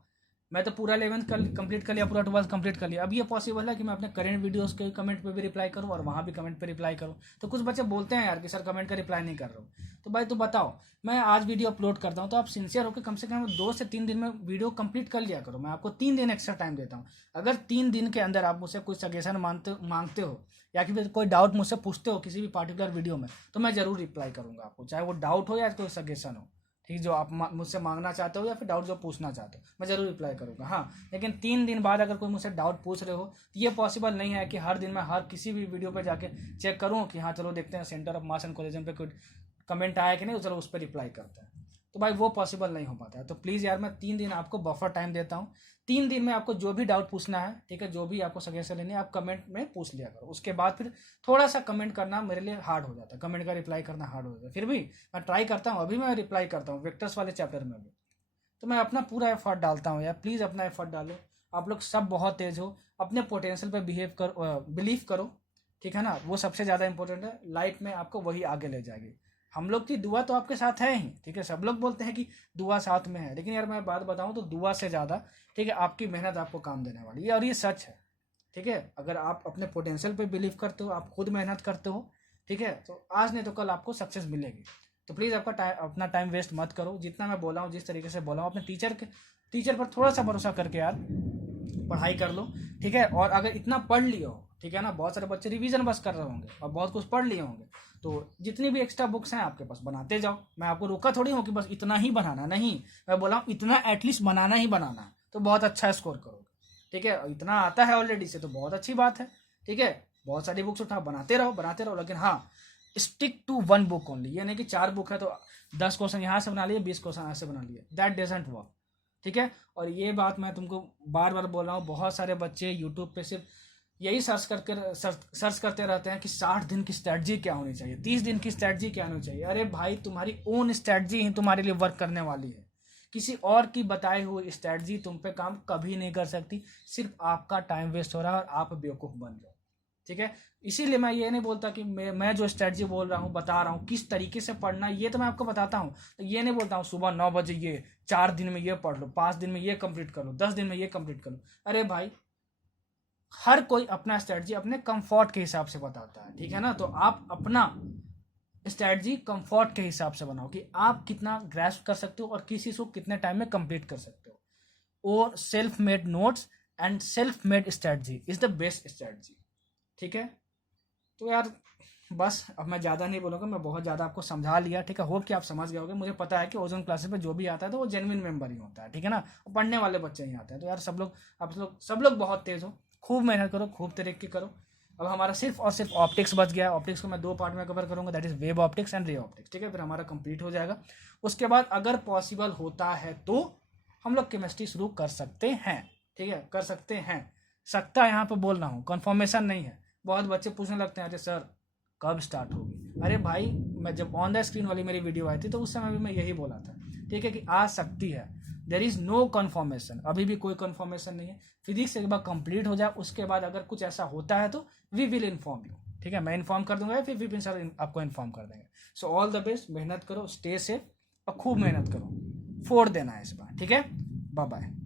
मैं तो पूरा 11th कंप्लीट कर लिया, पूरा 12th कंप्लीट कर लिया, अब ये पॉसिबल है कि मैं अपने करेंट वीडियोस के कमेंट पे भी रिप्लाई करूं और वहाँ भी कमेंट पे रिप्लाई करूं। तो कुछ बच्चे बोलते हैं यार कि सर कमेंट का रिप्लाई नहीं कर रहा हूँ। तो भाई तो बताओ, मैं आज वीडियो अपलोड करता हूँ तो आप सिंसियर होकर कम से कम 2 से 3 दिन में वीडियो कंप्लीट कर लिया करो। मैं आपको 3 दिन एक्स्ट्रा टाइम देता हूँ। अगर 3 दिन के अंदर आप मुझसे कुछ सजेशन मांगते हो या फिर कोई डाउट मुझसे पूछते हो किसी भी पार्टिकुलर वीडियो में, तो मैं ज़रूर रिप्लाई करूँगा आपको, चाहे वो डाउट हो या कोई सजेशन हो, ठीक, जो आप मुझसे मांगना चाहते हो या फिर डाउट जो पूछना चाहते हो, मैं ज़रूर रिप्लाई करूँगा। हाँ, लेकिन 3 दिन बाद अगर कोई मुझसे डाउट पूछ रहे हो तो ये पॉसिबल नहीं है कि हर दिन मैं हर किसी भी वीडियो पे जाके चेक करूँ कि हाँ चलो देखते हैं centre of mass and collision पे कोई कमेंट आया कि नहीं, तो चलो उस पर रिप्लाई करते हैं। तो भाई वो पॉसिबल नहीं हो पाता है। तो प्लीज़ यार, मैं 3 दिन आपको बफर टाइम देता हूँ। 3 दिन में आपको जो भी डाउट पूछना है, ठीक है, जो भी आपको सजेशन लेनी है, आप कमेंट में पूछ लिया करो। उसके बाद फिर थोड़ा सा कमेंट करना मेरे लिए हार्ड हो जाता है, कमेंट का रिप्लाई करना हार्ड हो जाता है। फिर भी मैं ट्राई करता हूँ, अभी मैं रिप्लाई करता हूँ वेक्टर्स वाले चैप्टर में भी। तो मैं अपना पूरा एफर्ट डालता हूँ यार, प्लीज़ अपना एफर्ट डालो। आप लोग सब बहुत तेज़ हो, अपने पोटेंशियल पे बिलीव करो, ठीक है ना, वो सबसे ज़्यादा इंपॉर्टेंट है। लाइफ में आपको वही आगे ले जाएगी। हम लोग की दुआ तो आपके साथ है ही, ठीक है, सब लोग बोलते हैं कि दुआ साथ में है, लेकिन यार मैं बात बताऊं तो दुआ से ज़्यादा, ठीक है, आपकी मेहनत आपको काम देने वाली है, और ये सच है, ठीक है। अगर आप अपने पोटेंशियल पे बिलीव करते हो, आप खुद मेहनत करते हो, ठीक है, तो आज नहीं तो कल आपको सक्सेस मिलेगी। तो प्लीज़ अपना टाइम वेस्ट मत करो। जितना मैं बोला हूँ, जिस तरीके से बोला हूँ, अपने टीचर पर थोड़ा सा भरोसा करके यार पढ़ाई कर लो, ठीक है। और अगर इतना पढ़ लिया हो, ठीक है ना, बहुत सारे बच्चे रिवीजन बस कर रहे होंगे और बहुत कुछ पढ़ लिए होंगे, तो जितनी भी एक्स्ट्रा बुक्स हैं आपके पास बनाते जाओ। मैं आपको रोका थोड़ी हूँ कि बस इतना ही बनाना, नहीं, मैं बोला हूँ इतना एटलीस्ट बनाना ही बनाना है, तो बहुत अच्छा स्कोर करोगे, ठीक है। इतना आता है ऑलरेडी से तो बहुत अच्छी बात है, ठीक है। बहुत सारी बुक्स उठाओ, बनाते रहो, लेकिन हाँ, स्टिक टू 1 बुक ओनली। ये नहीं कि 4 बुक है तो 10 क्वेश्चन यहाँ से बना लिए, 20 क्वेश्चन यहाँ से बना लिए, दैट डजंट वर्क, ठीक है। और ये बात मैं तुमको बार बार बोल रहा हूँ, बहुत सारे बच्चे यूट्यूब पे सिर्फ यही सर्च करते रहते हैं कि 60 दिन की स्ट्रैटेजी क्या होनी चाहिए, 30 दिन की स्ट्रैटेजी क्या होनी चाहिए। अरे भाई, तुम्हारी ओन स्ट्रैटेजी ही तुम्हारे लिए वर्क करने वाली है। किसी और की बताई हुई स्ट्रैटेजी तुम पे काम कभी नहीं कर सकती। सिर्फ आपका टाइम वेस्ट हो रहा है और आप बेवकूफ़ बन जाओ, ठीक है। इसीलिए मैं ये नहीं बोलता कि मैं जो स्ट्रैटेजी बोल रहा हूँ, बता रहा हूँ किस तरीके से पढ़ना, ये तो मैं आपको बताता हूँ। तो ये नहीं बोलता हूँ सुबह 9 बजे ये 4 दिन में ये पढ़ लो, 5 दिन में ये कंप्लीट कर लो, 10 दिन में ये कंप्लीट कर लो। अरे भाई, हर कोई अपना स्ट्रैटेजी अपने कंफर्ट के हिसाब से बताता है, ठीक है ना। तो आप अपना स्ट्रैटेजी कंफर्ट के हिसाब से बनाओ कि आप कितना ग्रैस्प कर सकते हो और किस चीज़ को कितने टाइम में कंप्लीट कर सकते हो। और self made notes and self made strategy is the best strategy, ठीक है। तो यार बस, अब मैं ज़्यादा नहीं बोलूँगा, मैं बहुत ज़्यादा आपको समझा लिया, ठीक है। होप कि आप समझ गए होगे। मुझे पता है कि ओजोन क्लासेस पे जो भी आता है तो वो जेन्युइन मेंबर ही होता है, ठीक है ना, पढ़ने वाले बच्चे ही आते हैं। तो यार सब लोग बहुत तेज़ हो, खूब मेहनत करो, खूब तरक्की करो। अब हमारा सिर्फ और सिर्फ ऑप्टिक्स बच गया है। ऑप्टिक्स को मैं 2 पार्ट में कवर करूँगा, that is wave optics and ray optics, ठीक है। फिर हमारा कंप्लीट हो जाएगा। उसके बाद अगर पॉसिबल होता है तो हम लोग केमिस्ट्री शुरू कर सकते हैं, ठीक है, कर सकते हैं। सकता यहाँ पर बोल रहा हूँ, कन्फर्मेशन नहीं है। बहुत बच्चे पूछने लगते हैं, अरे सर कब स्टार्ट होगी। अरे भाई, मैं जब ऑन द स्क्रीन वाली मेरी वीडियो आई थी तो उस समय भी मैं यही बोला था, ठीक है, कि आ सकती है। देयर इज़ नो कन्फर्मेशन, अभी भी कोई कन्फर्मेशन नहीं है। फिजिक्स एक बार कंप्लीट हो जाए, उसके बाद अगर कुछ ऐसा होता है तो वी विल इन्फॉर्म यू, ठीक है। मैं इन्फॉर्म कर दूंगा या फिर विपिन सर आपको इन्फॉर्म कर देंगे। सो ऑल द बेस्ट, मेहनत करो, स्टे सेफ और खूब मेहनत करो, फोड़ देना है इस बार, ठीक है। Bye bye.